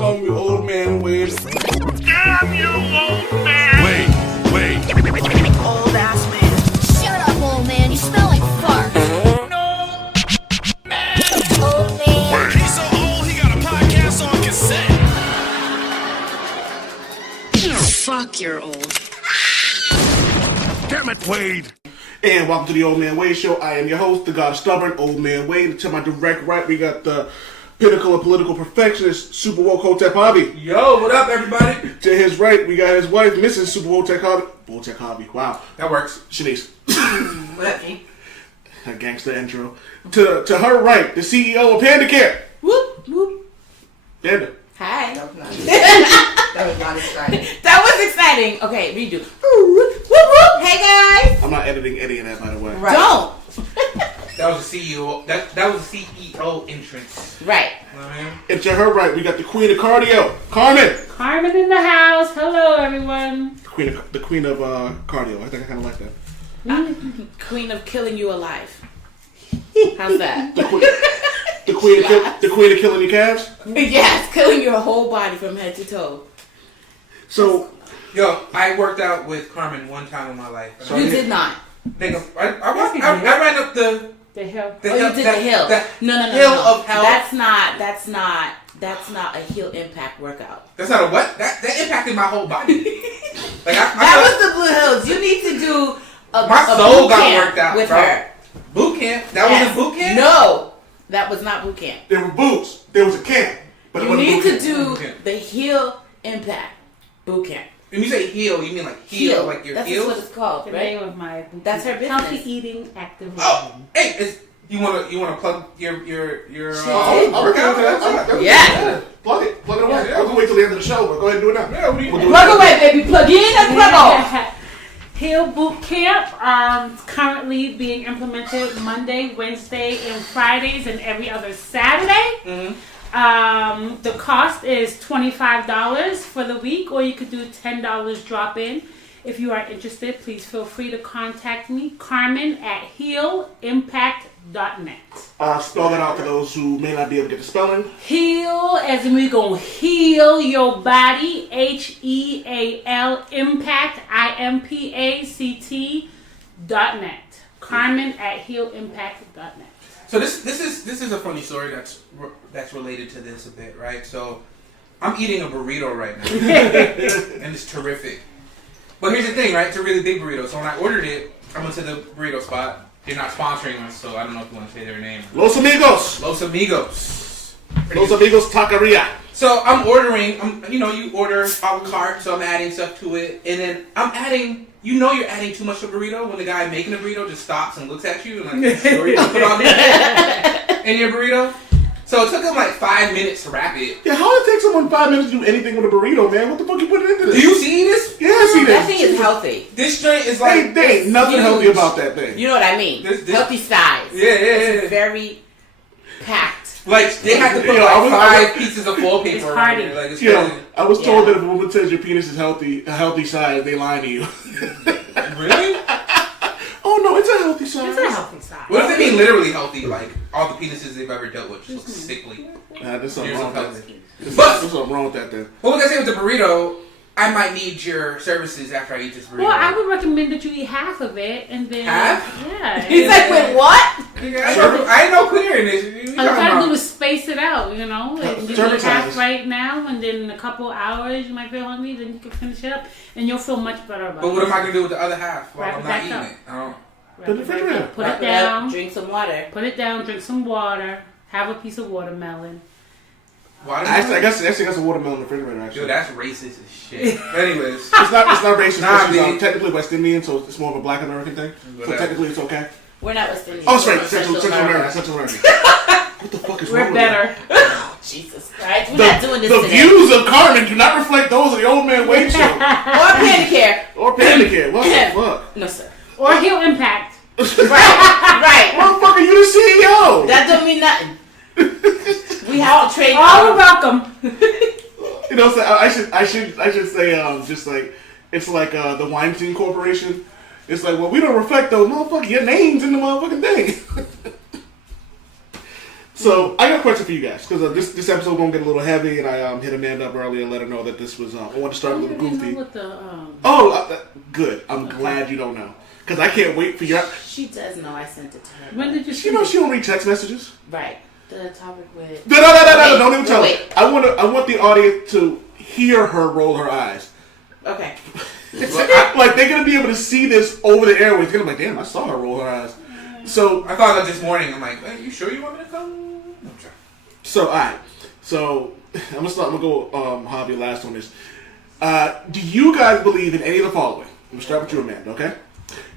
call me old man Wade. Damn you, old man! Wait. Old ass man. Shut up, old man. You smell like fart. No! Man! Old man. He's so old, he got a podcast on cassette. Fuck, you're old. Damn it, Wade. And welcome to the Old Man Wade Show. I am your host, the God Stubborn, Old Man Wade. To my direct right, we got the pinnacle of political perfectionist, Super Woke Hotep Hobby. Yo, what up, everybody? To his right, we got his wife, Mrs. Super Hotep Hobby. Hotep Hobby, wow. That works. Shanice. What up, G? A gangster intro. To her right, the CEO of Panda Care. Whoop, whoop. Panda. Hi. That was not exciting. That was exciting. Okay, redo. Whoop, whoop. Hey, guys. I'm not editing any of that, by the way. Right. Don't. That was a CEO. That was a CEO entrance. Right. You know what I mean? And to her right, we got the queen of cardio, Carmen. Carmen in the house. Hello, everyone. The queen of cardio. I think I kind of like that. Queen of killing you alive. How's that? The queen of killing your calves. Yes, killing your whole body from head to toe. So, Yo, I worked out with Carmen one time in my life. You did not. I ran up the hill. Oh, you did the hill. No. Hill of hell. That's not a heel impact workout. That's not a what? That impacted my whole body. That was the Blue Hills. You need to do my a soul boot got camp worked out with bro. her. Boot camp? That wasn't boot camp? No, that was not boot camp. there were boots. There was a camp. But it You wasn't need boot to camp. do Boot camp. the heel impact boot camp. When you say heel, you mean like heel, like your That's heels? what it's called, The right? name of my That's her business. Healthy eating, active Oh, living. hey, you wanna plug your I'll work out that. Yeah. Plug it away. I was gonna wait till the end of the show, but go ahead and do it now. Yeah, what do you We'll do it Plug now. away, baby. Plug in and plug off. Hill Boot Camp currently being implemented Monday, Wednesday, and Fridays, and every other Saturday. Mm-hmm. The cost is $25 for the week, or you could do $10 drop in. If you are interested, please feel free to contact me, Carmen at healimpact.net. Spell that out for those who may not be able to get the spelling. Heal, as in we're going to heal your body, HEAL, impact, IMPACT.net. Carmen at healimpact.net. So this is a funny story that's related to this a bit, right? So I'm eating a burrito right now, and it's terrific. But here's the thing, right? It's a really big burrito. So when I ordered it, I went to the burrito spot. They're not sponsoring us, so I don't know if you want to say their name. Los Amigos. Los Amigos. Los Amigos Taqueria. So I'm ordering. You order a la carte, so I'm adding stuff to it, and then I'm adding. You're adding too much to a burrito when the guy making the burrito just stops and looks at you and like, sure you put all this in your burrito. So it took him like 5 minutes to wrap it. Yeah, how it take someone 5 minutes to do anything with a burrito, man? What the fuck you putting into this? Do you see this? Yeah, I see That that. thing is healthy. This joint is like There ain't nothing huge. healthy about that thing. You know what I mean? This- Healthy size. Yeah. It's very packed. Like they have to put Yeah, like I was- 5 pieces of wallpaper It's around hardy. it. Like it's Yeah, crazy. I was told Yeah. that if a woman says your penis is a healthy size, they lying to you. Really? Oh no, it's a healthy size. It's a healthy size. What if they mean literally healthy? Like all the penises they've ever dealt with just look sickly. There's something Here's wrong some with that. healthy. There's But something wrong with that then. what was I saying with the burrito? I might need your services after I eat this burrito. Well, I would recommend that you eat half of it, and then... Half? Yeah. He's like, wait, what? I ain't no clear in this. You All you talking gotta do about? is space it out, you know? Like, you Service eat half sizes. right now, and then in a couple hours you might feel hungry, then you can finish it up, and you'll feel much better about it. But what am I gonna do with the other half while Wrap I'm it not back eating up. it? I don't. Wrap Put it it in the back refrigerator. up. Put Wrap it it up, down. drink some water. Put it down, drink some water, have a piece of watermelon. Actually, I guess got some watermelon in the refrigerator. Actually, Yo, that's racist as shit. Anyways, it's not racist. Nah, Nah, B. technically West Indian, so it's more of a Black American thing. So Whatever. technically it's okay. We're not West Indian. Oh, that's right, We're Central America. Central America. What the fuck is We're wrong with better. Jesus Christ. We're not doing this The today. views of Carmen do not reflect those of the Old Man Wade Show Or Pandicare. or Panda Kid. What the fuck? No, sir. Or Heal Impact. Right. Motherfucker, you the CEO. That don't mean nothing. We have to trade. All are welcome. You know, so I should say just like it's like the Weinstein Corporation. It's like, well, we don't reflect those motherfucker. Your name's in the motherfucking thing. So I got a question for you guys because this episode gonna get a little heavy, and I hit Amanda up earlier and let her know that this was. I want to start a little goofy. Good. I'm glad you don't know because I can't wait for you. She does know I sent it to her. When did you? She knows she don't read text messages. Right. The topic with. No! Don't even tell her. I want the audience to hear her roll her eyes. Okay. Like they're gonna be able to see this over the airways. They're gonna be like, damn, I saw her roll her eyes. So I thought that this morning. I'm like, "Are you sure you want me to come?" No, sure. So alright. So I'm gonna go Javi last on this. Do you guys believe in any of the following? I'm gonna start with you, Amanda. Okay.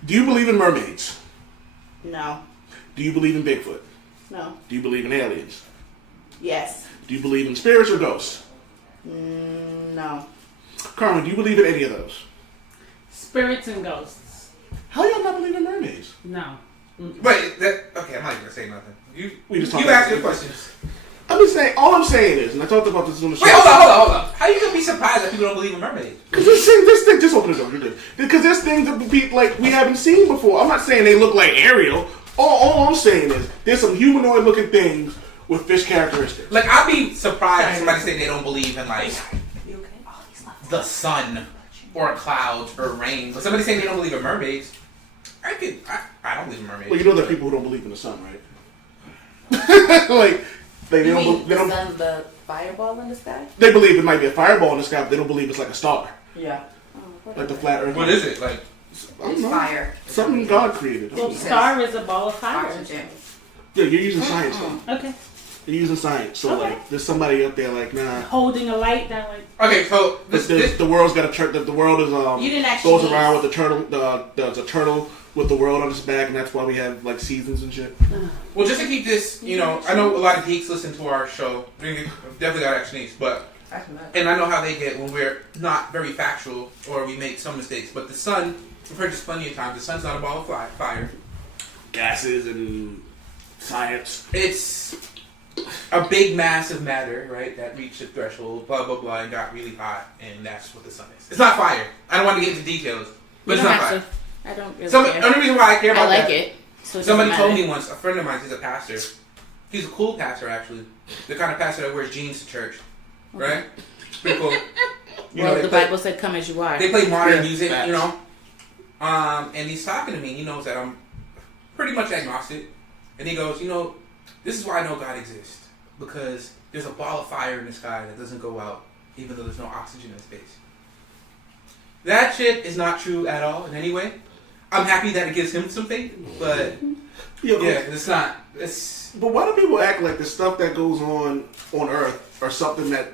Do you believe in mermaids? No. Do you believe in Bigfoot? No. Do you believe in aliens? Yes. Do you believe in spirits or ghosts? No. Carmen, do you believe in any of those? Spirits and ghosts. How y'all not believe in mermaids? No. Wait, okay, I'm not even gonna say nothing. We just You talked ask about your questions. I'm just saying. All I'm saying is, and I talked about this on the show. Wait, hold on. How you gonna be surprised that people don't believe in mermaids? Because this thing, just open the door. You're good. Because there's things that like we haven't seen before. I'm not saying they look like Ariel. All I'm saying is there's some humanoid looking things with fish characteristics. Like, I'd be surprised if somebody say they don't believe in, like, the sun or clouds or rain. But somebody saying they don't believe in mermaids, I don't believe in mermaids. Well, you know there are people who don't believe in the sun, right? Like, they don't. The fireball in the sky? They believe it might be a fireball in the sky, but they don't believe it's like a star, Yeah. like the flat Earth. What is it? Like, I don't It's know. fire. Something God created. Well, star is a ball of fire. Oxygen. Yeah, you're using science. Though. Okay. You're using science. So Okay. like, there's somebody up there like, nah. Holding a light that like. okay, so The world's got a turtle. The world is You didn't actually goes use- around with the turtle. There's a turtle with the world on its back, and that's why we have like seasons and shit. well, just to keep this, I know a lot of geeks listen to our show. Definitely got Action East, but and I know how they get when we're not very factual or we make some mistakes. But the sun, we've heard this plenty of times. The sun's not a ball of fire. Gases and science. It's a big mass of matter, right? That reached a threshold, blah blah blah, and got really hot, and that's what the sun is. It's not fire. I don't want to get into details, but it's not fire. I don't really The care. only reason why I care about I like that, it. So it somebody doesn't told matter. me once, a friend of mine, he's a pastor. He's a cool pastor, actually. The kind of pastor that wears jeans to church, right? Pretty cool. Well, they the play- Bible said, "Come as you are." They play modern Yeah, music, facts. And he's talking to me. He knows that I'm pretty much agnostic, and he goes, this is why I know God exists, because there's a ball of fire in the sky that doesn't go out, even though there's no oxygen in space. That shit is not true at all in any way. I'm happy that it gives him some faith, but Yeah, it's not. It's But why do people act like the stuff that goes on Earth or something that,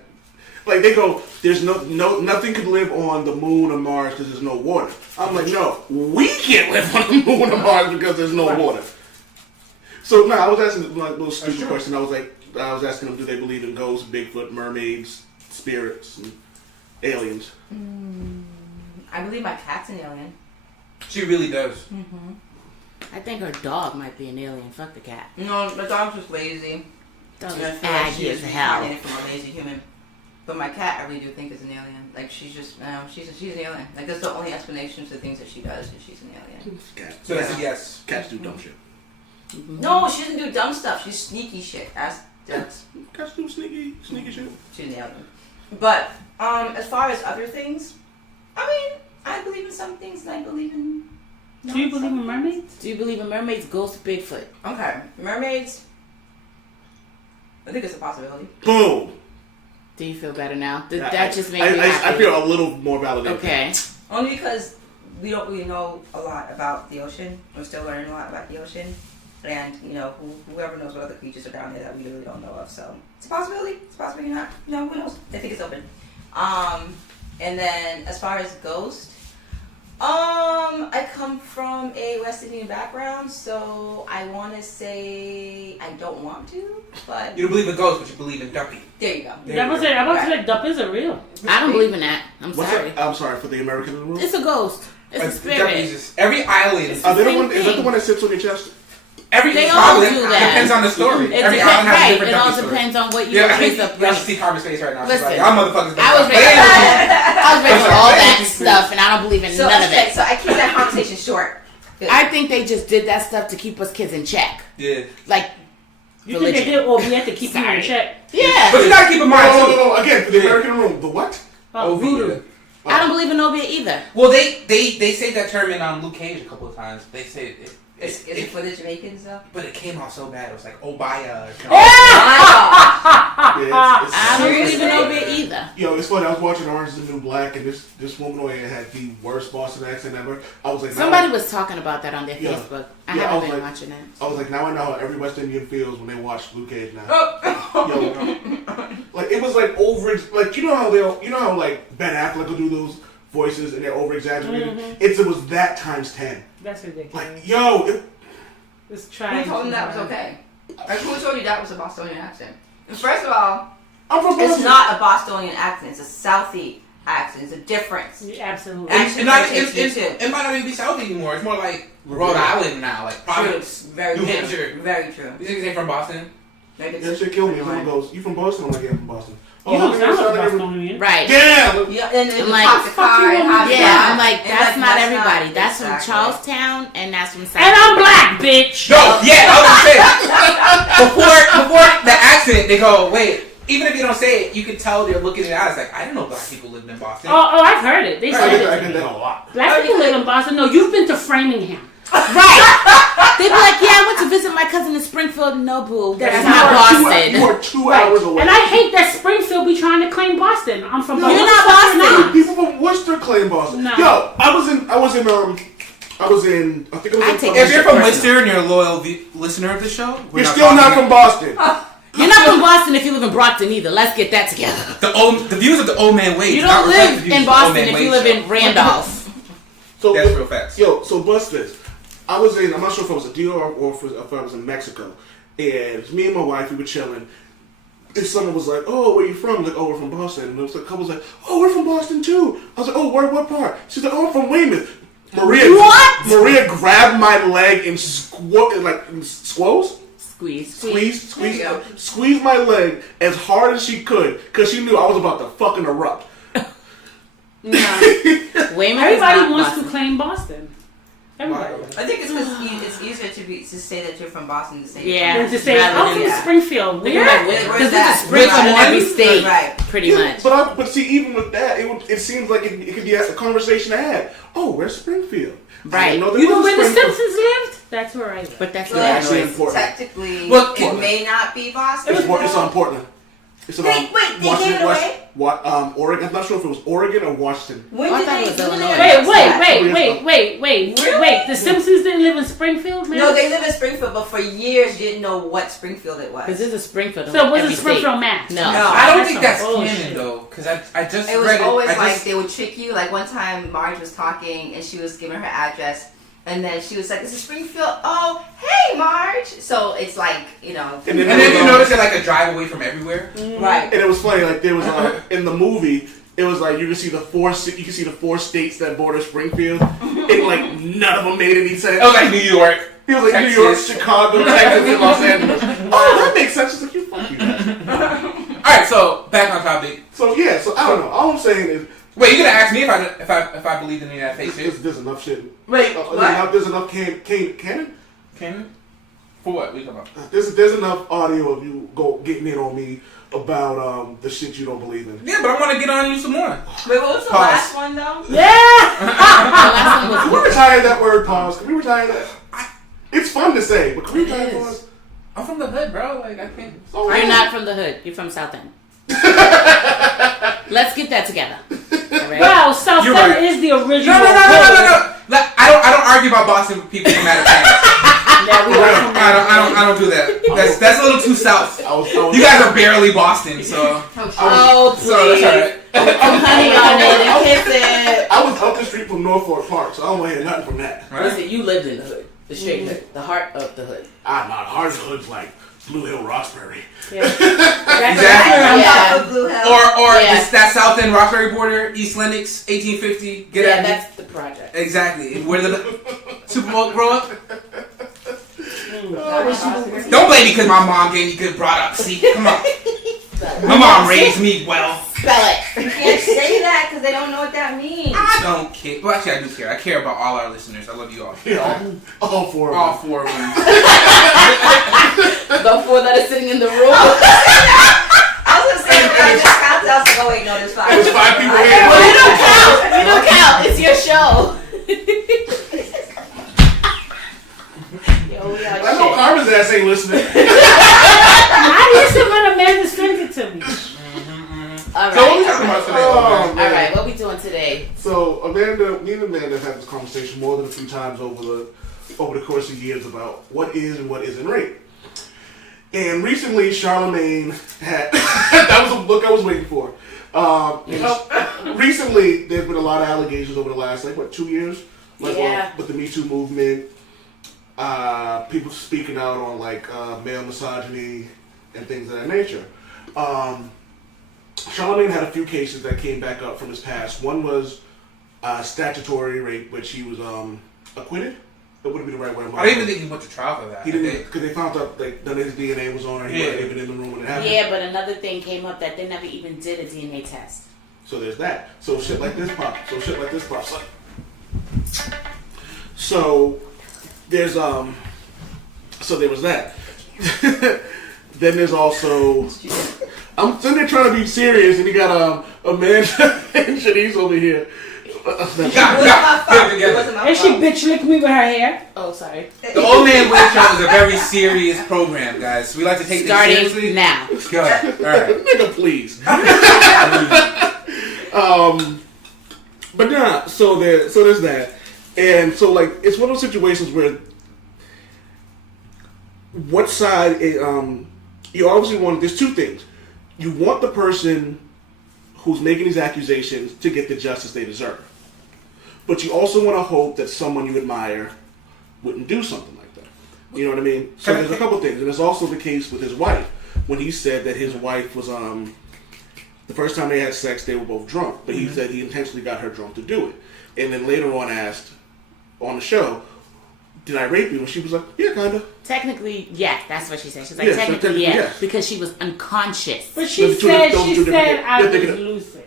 like they go, there's nothing could live on the moon or Mars because there's no water. I'm like, no, we can't live on the moon or Mars because there's no water. So no, I was asking like a little stupid question. I was asking them, do they believe in ghosts, Bigfoot, mermaids, spirits, and aliens? I believe my cat's an alien. she really does. I think her dog might be an alien. Fuck the cat. No, the dog's just lazy. Dog And I is feel like aggy she as is hell. reincarnated from a lazy human. But my cat, I really do think is an alien. Like she's just, she's an alien. Like that's the only explanation to the things that she does is she's an alien. Cats. So that's a yes. Cats do dumb shit. No, she doesn't do dumb stuff. She's sneaky shit. That's Cats do sneaky shit. she's an alien. But as far as other things, I mean, I believe in some things and I believe in. Do you believe in mermaids? Do you believe in mermaids, ghosts, Bigfoot? Okay, mermaids. I think it's a possibility. Boom. Do you feel better now? That just made me I happy. feel a little more validated. Okay. Only because we don't really know a lot about the ocean. We're still learning a lot about the ocean. And, whoever knows what other creatures are down there that we really don't know of. So, it's a possibility. It's a possibility not. Who knows? I think it's open. And then, as far as ghosts, I come from a West Indian background, so I want to say I don't want to, but You don't believe in ghosts, but you believe in Duppy. there you go. There I'm you about to say, Duppies are real. I don't believe in that. I'm What's sorry. that? I'm sorry for the American in the room. It's a ghost. It's a Duppy's spirit. just, every island, Are they the same one? Is that thing. the one that sits on your chest? every They all island do that. depends on the story. It Every depends, island has a right. different It all Duppy story. depends on what you Yeah, raised up you with. should see Carmen's face right now. She's Listen, like, y'all motherfuckers. I was raised for all that stuff, and I don't believe in So, none of okay, it. so I keep that conversation short. Good. I think they just did that stuff to keep us kids in check. Yeah. Like, You think they did OBS to keep you in check? Yeah. But you gotta keep in mind too. No. Again, for the American room, the what? Voodoo. I don't believe in Obia either. Well, they say that term in Luke Cage a couple of times. They say Is it for the Jamaicans though? but it came out so bad. It was like Obaya. I don't believe in Obia either. Yo, it's funny. I was watching Orange is the New Black, and this woman over here had the worst Boston accent ever. I was like, Somebody was talking about that on their Facebook. I Yeah, I haven't was been like- watching it. I was like, now I know how every West Indian feels when they watch Luke Cage now. Oh. Yo, like it was like over, like you know how like Ben Affleck will do those voices and they're over exaggerated. It was that times 10. That's ridiculous. Like yo, It's Who trying. told him that was okay? Like, who told you that was a Bostonian accent? First of all, I'm from it's Boston. not a Bostonian accent. It's a Southie accent. It's a difference. Absolutely. Actually, It might it not even be South anymore. It's more like Rhode Island now, like True. Providence, Very New true. Hampshire. Very true. You think they from Boston? That shit killed me. Someone goes, "You from Boston?" I'm like, "Yeah, I'm from Boston." You don't okay, sound so like I never- Bostonian. Right. Yeah. Yeah, and then I'm you like, pop the car and hop Yeah, out. I'm like, And that's not not- everybody. That's from exactly. Charlestown, and that's from South. And I'm black, bitch. No, yeah, I was gonna say before the accent, they go, wait. Even if you don't say it, you can tell they're looking in the eyes like, I didn't know black people lived in Boston. Oh, I've heard it. They I said get it. that a lot. Black people live in Boston. No, you've been to Framingham. Right. They'd be like, yeah, I went to visit my cousin in Springfield. No, boo. That's not not You Boston. are 2 hours away. And I hate that Springfield be trying to claim Boston. I'm from Boston. You're not Boston. People from Worcester claim Boston. No. Yo, I was in. I think it was. I in take If you're Personal. from Worcester and you're a loyal listener of the show, we're You're still not talking- from Boston. You're not from Boston if you live in Brockton either. Let's get that together. The views of the old man Wade. You do not don't reflect the live views in of the Old Boston Man if Wade you live show. in Randolph. So That's real facts. Yo, so bust this. I was in. I'm not sure if I was a deal or if I was in Mexico, and me and my wife we were chilling. And someone was like, "Oh, where you from?" I was like, "Oh, we're from Boston." And there was a couple was like, "Oh, we're from Boston too." I was like, "Oh, what part?" She's like, "Oh, I'm from Weymouth." Maria grabbed my leg and squeezed my leg as hard as she could because she knew I was about to fucking erupt. Weymouth is Everybody not wants Boston. to claim Boston. Everybody. I think it's because it's easier to say that you're from Boston than to say Yeah. And to say, Rather I'm than- from Springfield. Because Where? Where's there's that? a Springfield in every Where's state, Right. pretty much. But see, even with that, it seems like it could be a conversation to have. Oh, where's Springfield? I Right. didn't know there You know was a where the Springfield. Simpsons lived? That's where I live. But that's Well, not actually actually. important. technically, Well, it may not be Boston. It's on Portland. It's about Wait, they gave it away? Oregon. I'm not sure if it was Oregon or Washington. When I did thought they? it was when did Illinois. they Wait, announce that? wait. The Simpsons didn't live in Springfield, man? No, they live in Springfield, but for years you didn't know what Springfield it was. Because there's a Springfield in So it every wasn't Springfield, state. Mass? No. No. I don't think That's that's some canon bullshit. though, because I just It was read always it. I like just, they would trick you. Like one time, Marge was talking and she was giving her address, and then she was like, "This is Springfield." Oh, hey, Marge. So it's like And and then you notice it like a drive away from everywhere. right. And it was funny. Like there was in the movie, it was like you can see the four states that border Springfield, and like none of them made any sense. It was like New York. He was like Texas. New York, Chicago, Texas, and Los Angeles. Oh, that makes sense. It's like you fuck you. Man. All right, so back on topic. So yeah, so I don't know. All I'm saying is Wait, you gonna ask me if I believed in any of that fake shit? there's enough shit. Wait, what? There's enough canon. Canon? For what? What are you talking about? There's enough audio of you getting in on me about the shit you don't believe in. Yeah, but I want to get on you some more. Wait, what was the Pause. last one though? Can we retire that word pause? Can we retire that? It's fun to say, but can we retire pause? I'm from the hood, bro. Like I can't. Oh, You're not from the hood. You're from South End. Let's get that together. All right? Wow, South You're End right. is the original. No. Like, I don't argue about Boston people from out of town. I don't do that. That's a little too south. You guys are barely Boston, so. Oh, So that's please. alright. Honey on it and kiss it. I was up the street from Norfolk Park, so I don't want to hear nothing from that. Listen, you lived in the hood. The straight hood. The heart of the hood. I'm not hard hood's like Blue Hill Roxbury. Exactly. Yeah. Blue Hill. Or Yeah. that South End Roxbury border, East Lennox, 1850. Get Yeah, at me. that's the project. Exactly. Where the Super Bowl grow up. Don't blame me because my mom gave me good brought up. See, come on. My mom raised me well. Spell it. You can't say that because they don't know what that means. I don't care. Well, actually, I do care. I care about all our listeners. I love you all. Yeah, all four of All them. 4 of them. The 4 that are sitting in the room. I was gonna say, I just counted. I was like, oh wait, no, there's 5. There's 5 people here. Well, you don't count. You don't count. It's your show. Yo, we are I know shit. Carmen's ass ain't listening. I listen when Amanda sends it to me. All So what we right. talking about today? Oh, All man. right. What we doing today? So me and Amanda have had this conversation more than a few times over the course of years about what is and what isn't rape. And recently, Charlemagne had that was a book I was waiting for. Recently, there's been a lot of allegations over the last 2 years, Yeah. with the Me Too movement. People speaking out on male misogyny and things of that nature. Charlemagne had a few cases that came back up from his past. One was statutory rape, which he was acquitted. That wouldn't be the right way. I didn't even think he went to trial for that. He didn't, because they found out that his DNA was on her. He wasn't even in the room when it happened. Yeah, but another thing came up that they never even did a DNA test. So there's that. So shit like this pops. up. So there's So there was that. Then there's also. I'm sitting there trying to be serious, and you got Amanda and Shanice over here. It wasn't my fault. It wasn't my And she fault. bitch licked me with her hair. Oh, sorry. The Old Man Wade Show is a very serious program, guys. We like to take this seriously. Starting now. Good. All right. Nigga, please. But yeah, so there's that, and so it's one of those situations where what side you obviously want. There's two things. You want the person who's making these accusations to get the justice they deserve, but you also want to hope that someone you admire wouldn't do something like that. You know what I mean? So there's a couple things, and it's also the case with his wife when he said that his wife was the first time they had sex, they were both drunk, but he said he intentionally got her drunk to do it. And then later on asked on the show, did I rape you? And she was like, yeah, kind of. Technically, yeah, that's what she said. She's like, Yeah, so technically, yeah, yes. because she was unconscious. But she Those two said different I things. was You're thinking lucid.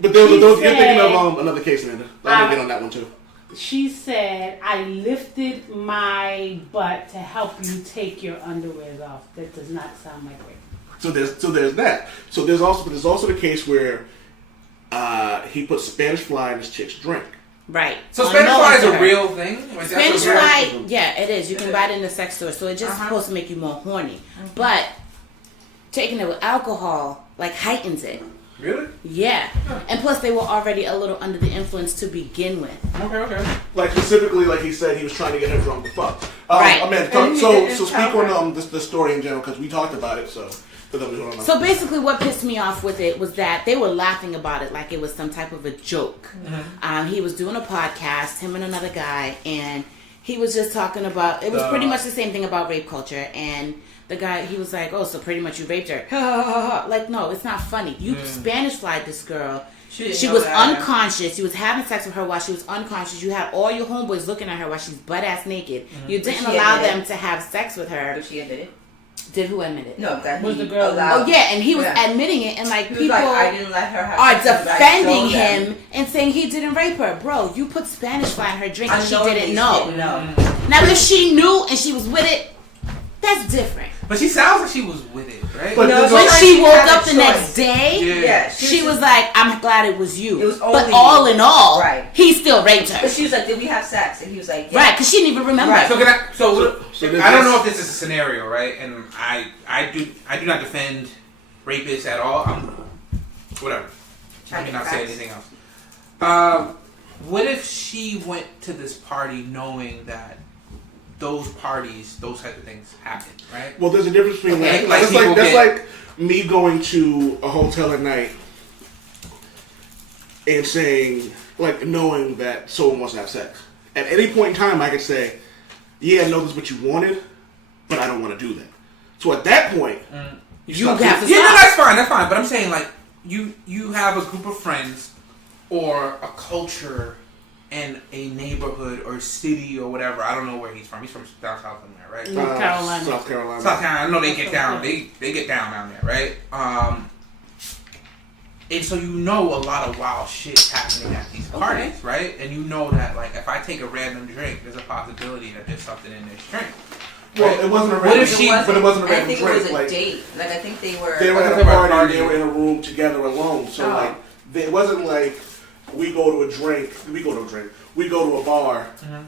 But those, she you're thinking said- of another case, Amanda. I'm going to get on that one too. She said, I lifted my butt to help you take your underwear off. That does not sound like rape. So there's that. So there's also the case where he put Spanish fly in his chick's drink. Right. So Spanish fly is Unknowing to a her. real thing? Like, that's Spanish a real- fly, yeah, it is. You can buy it in the sex store, so it's just supposed to make you more horny. But taking it with alcohol, heightens it. Really? Yeah. And plus, they were already a little under the influence to begin with. Okay. Specifically, he said he was trying to get her drunk to fuck. Right. Amanda, so speak on the story in general, because we talked about it, so. For those who don't know. So basically, what pissed me off with it was that they were laughing about it like it was some type of a joke. He was doing a podcast, him and another guy, and he was just talking about, it was pretty much the same thing about rape culture, and the guy, he was like, oh, so pretty much you raped her. No, it's not funny. You Spanish flied this girl. She was unconscious. You was having sex with her while she was unconscious. You had all your homeboys looking at her while she's butt-ass naked. You didn't allow them to have sex with her. Did she admit it? Did who admit it? No, that Was he the girl- allowed. Oh, yeah, and he was admitting it, and He was people like, I didn't let her have are sex, but I defending showed them. him and saying he didn't rape her. Bro, you put Spanish fly in her drink and she Unknowingly, didn't know. didn't know. Now, if she knew and she was with it, that's different. But she sounds like she was with it, right? But No, there's When also- she woke had a up the choice. next day, Yeah, she was like, I'm glad it was you. It was but only all you. in all, Right. he still raped her. But she was like, did we have sex? And he was like, yeah. Right, because she didn't even remember. Right. So can I? So there's I don't this- know if this is a scenario, right? And I do not defend rapists at all. Whatever. I cannot say anything else. What if she went to this party knowing that those parties, those type of things happen, right? Well, there's a difference between Okay, that's people that's get- like me going to a hotel at night and saying, knowing that someone wants to have sex. At any point in time, I could say, yeah, I know this is what you wanted, but I don't want to do that. So at that point, you You stop have doing- to Yeah, no, stop. that's fine. But I'm saying you have a group of friends or a culture and a neighborhood or city or whatever. I don't know where he's from. He's from down south somewhere, right? North Carolina. South Carolina. South Carolina. I know they get down. They get down there, right? And so you know a lot of wild shit happening at these parties, right? And you know that, like, if I take a random drink, there's a possibility that there's something in this drink. Well, it wasn't a random drink, but it wasn't a I random think drink. it was a like, date. Like, I think they were... They were at a party, they were in a room together alone. So, Oh. it wasn't like we go to a bar,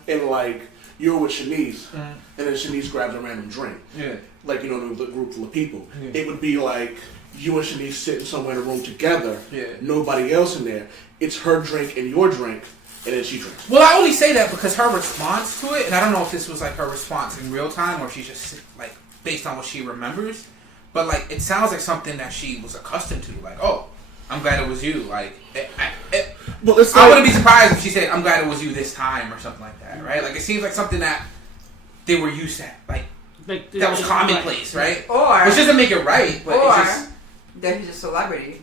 and, like, you're with Shanice, and then Shanice grabs a random drink. Yeah. Like, you know, the group full of people. Yeah. It would be like you and Shanice sitting somewhere in a room together, nobody else in there. It's her drink and your drink, and then she drinks. Well, I only say that because her response to it, and I don't know if this was like her response in real time or she's just like based on what she remembers, but like it sounds like something that she was accustomed to. Like, oh, I'm glad it was you. Like, well, it's I wouldn't be surprised if she said, "I'm glad it was you this time" or something like that, right? Like, it seems like something that they were used to, like that was commonplace, right? Or which doesn't make it right, but it's just that he's a celebrity.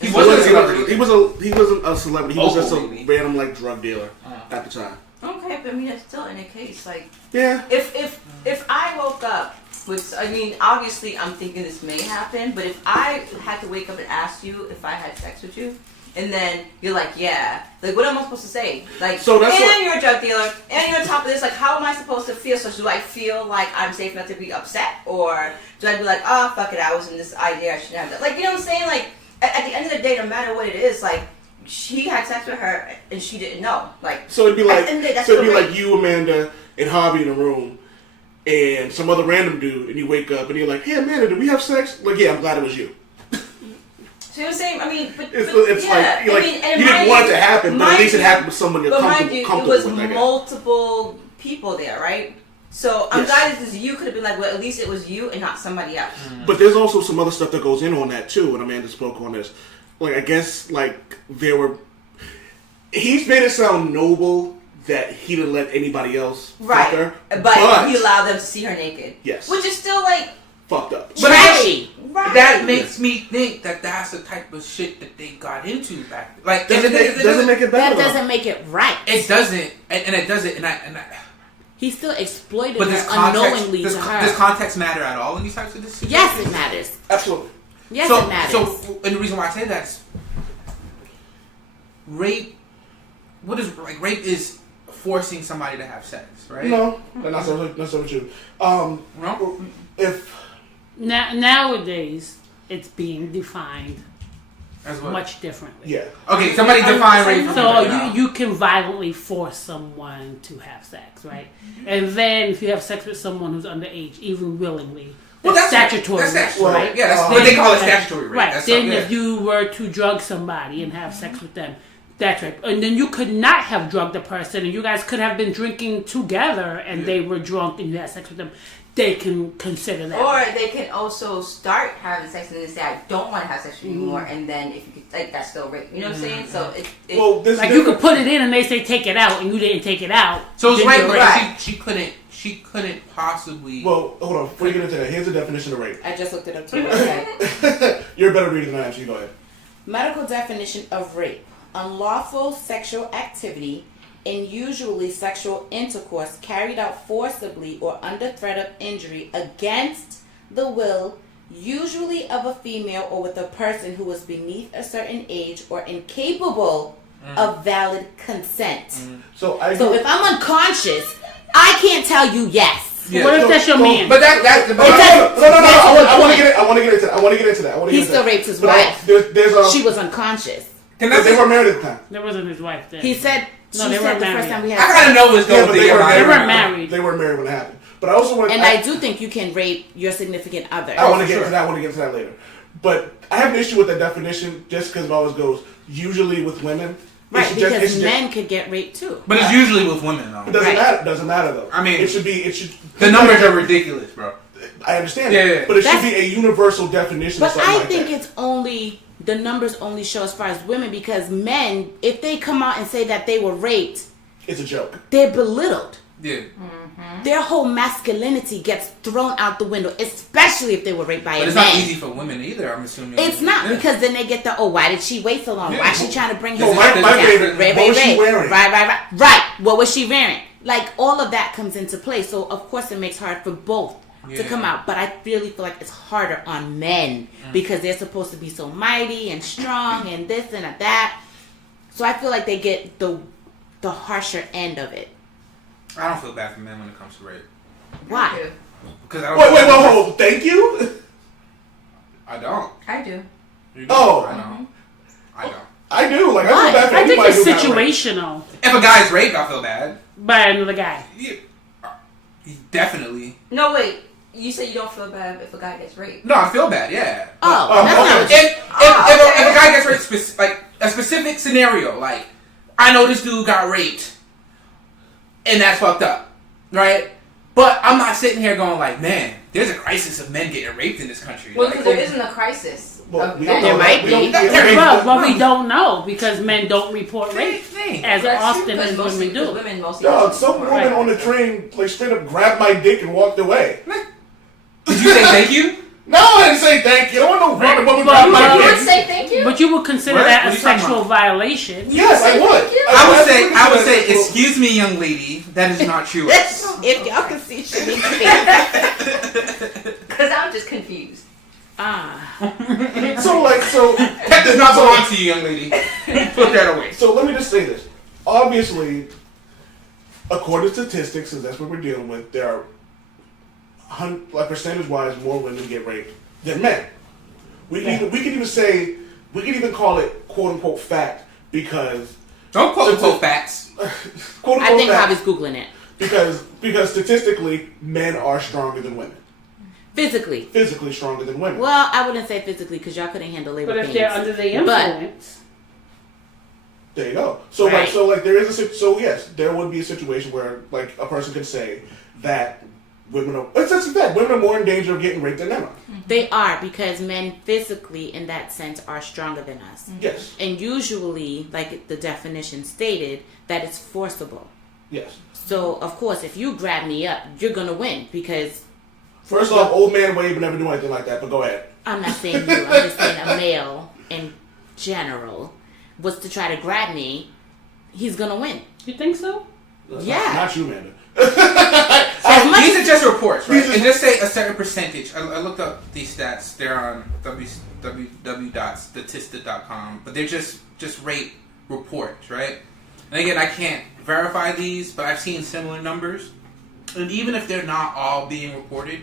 He wasn't a celebrity. He wasn't a celebrity. He was just a Maybe. random like drug dealer at the time. Okay, but I mean, it's still in a case. Like, Yeah. if I woke up with, I mean, obviously, I'm thinking this may happen, but if I had to wake up and ask you if I had sex with you, and then you're like, yeah, like, what am I supposed to say? Like, So that's and what- you're a drug dealer, and you're on top of this. Like, how am I supposed to feel? So do I feel like I'm safe enough to be upset, or do I be like, oh, fuck it, I was in this idea, I shouldn't have that? Like, you know what I'm saying? Like, at the end of the day, no matter what it is, like, he had sex with her and she didn't know. Like, So it'd be like, at the end of the day, that's so it'd be still like you, Amanda, and Harvey in a room, and some other random dude, and you wake up and you're like, "Hey, Amanda, did we have sex?" Like, yeah, I'm glad it was you. So you're saying, I mean, but It's yeah, like, I mean, and you didn't want it to happen, but at mind least it you- happened with someone you're But comfortable, mind you, it comfortable was with. I guess. multiple people there, right? So I'm Yes. glad this is you. Could have been like, well, at least it was you and not somebody else. But there's also some other stuff that goes in on that too, and Amanda spoke on this. Like, I guess, like, there were... He's made it sound noble that he didn't let anybody else Right, fuck her. but he allowed them to see her naked. Yes. Which is still like Fucked up. Trashy. right. that makes me think that that's the type of shit that they got into back then. Like, Doesn't make it better. That doesn't make it right. It doesn't, and it doesn't, and I He still exploited but her does context, unknowingly does, to her. does context matter at all in these types of decisions? Yes, it matters. Absolutely. Yes, so, it matters. So, and the reason why I say that is rape. What is like rape is forcing somebody to have sex, right? No, that's not true. No? If Nowadays, it's being defined As what? much differently. yeah, Okay, somebody define rape. for So me right now. you can violently force someone to have sex, right? And then if you have sex with someone who's underage, even willingly, Well, that's that's statutory That's rape, statutory. right? Yeah, that's Then what they call it you- statutory rape. Right. That's Then yeah. if you were to drug somebody and have sex with them, that's rape. And then you could not have drugged the person, and you guys could have been drinking together, and they were drunk, and you had sex with them. They can consider that. Or they can also start having sex and then say, I don't want to have sex with you anymore. And then if you could, like, that's still rape. You know what I'm saying? So it well, this Like this- you could put it in, and they say take it out, and you didn't take it out. So it's Then rape, you're but right. she couldn't possibly. Well, hold on. Before you get into that, here's the definition of rape. I just looked it up too. Okay. You're a better reader than I am, so you go ahead. Medical definition of rape: unlawful sexual activity and usually sexual intercourse carried out forcibly or under threat of injury against the will, usually of a female or with a person who is beneath a certain age or incapable of valid consent. So So if I'm unconscious, I can't tell you yes. Yeah. What if that's your man? but that's the. No, I want to get into that. He still raped his But wife. There's She was unconscious. Can I But they say? were married at the time. That wasn't his wife then. He said. No, She they said weren't the married. first time we had I sex. gotta know what's Yeah, going but through they your were mind. They married. were married. They were married when it happened. But I also want. And I do think you can rape your significant other. I want to get sure. into that. I want to get into that later. But I have an issue with that definition just because it always goes usually with women. Right, It should just- it because should men could get raped too. But it's usually with women though. It doesn't Right. matter. Doesn't matter though. I mean, it should be. It should. The numbers are ridiculous, bro. I understand. Yeah, that, yeah. but it That's- should be a universal definition. But of something I like think that. it's only the numbers only show as far as women, because men, if they come out and say that they were raped, It's a joke. they're belittled. Yeah. Their whole masculinity gets thrown out the window, especially if they were raped by But a it's man. not easy for women either, I'm assuming. It's not, Yeah. because then they get the, oh, why did she wait so long? Yeah. Why is she trying to bring Well, his my confidence favorite- down? what was she wearing? Right. What was she wearing? Like, all of that comes into play. So, of course, it makes hard for both to come out. But I really feel like it's harder on men because they're supposed to be so mighty and strong and this and that. So I feel like they get the harsher end of it. I don't feel bad for men when it comes to rape. Why? Because I don't. Wait, hold. Thank you. I don't. I do. You Oh. I don't. I don't. I do. Like, I Why? feel bad for I think anybody it's who got raped. situational If a guy's raped, I feel bad. by another guy. Yeah. Definitely. No, wait. You say you don't feel bad if a guy gets raped. No, I feel bad. Yeah. Oh, that's not what If, you... if a guy gets raped, like a specific scenario, like I know this dude got raped, and that's fucked up, right? But I'm not sitting here going like, man, there's a crisis of men getting raped in this country. Well, Like, because there isn't a crisis. Well, we Okay. don't know There that. might We don't- be. Well, we don't know because men don't report rape as That's often true, as because women do. Women mostly. Dog, some woman on the train like straight up grabbed my dick and walked away. Did you say thank you? No, I didn't say thank you. I don't want no random woman grab You my would dick. say thank you. But you would consider What? that What a are you talking sexual about? violation. Yes, I would. I would say, absolutely excuse me, young lady, that is not true. If y'all can see Shanique's face. Because I'm just confused. So That does not belong to you, young lady. Put that away. So let me just say this. Obviously, according to statistics, since that's what we're dealing with, there are like percentage-wise more women get raped than men. We can even call it quote unquote fact because Don't quote facts. quote I unquote think fact Javi's Googling it. because statistically men are stronger than women, Physically stronger than women. Well, I wouldn't say physically because y'all couldn't handle labor But if pains. they're under the But- influence, There you go. So Right. there is yes, there would be a situation where like a person could say that women are women are more in danger of getting raped than men are. They are because men physically, in that sense, are stronger than us. Yes. And usually, like the definition stated, that it's forcible. Yes. So, of course, if you grab me up, you're going to win because First off, old man wave would never do anything like that, but go ahead. I'm not saying you, I'm just saying a male in general was to try to grab me, he's going to win. you think so? Yeah. Not you, Amanda. As much These as- are just reports, right? And just say a certain percentage. I looked up these stats. They're on www.statista.com, but they're just rape reports, right? And again, I can't verify these, but I've seen similar numbers. And even if they're not all being reported,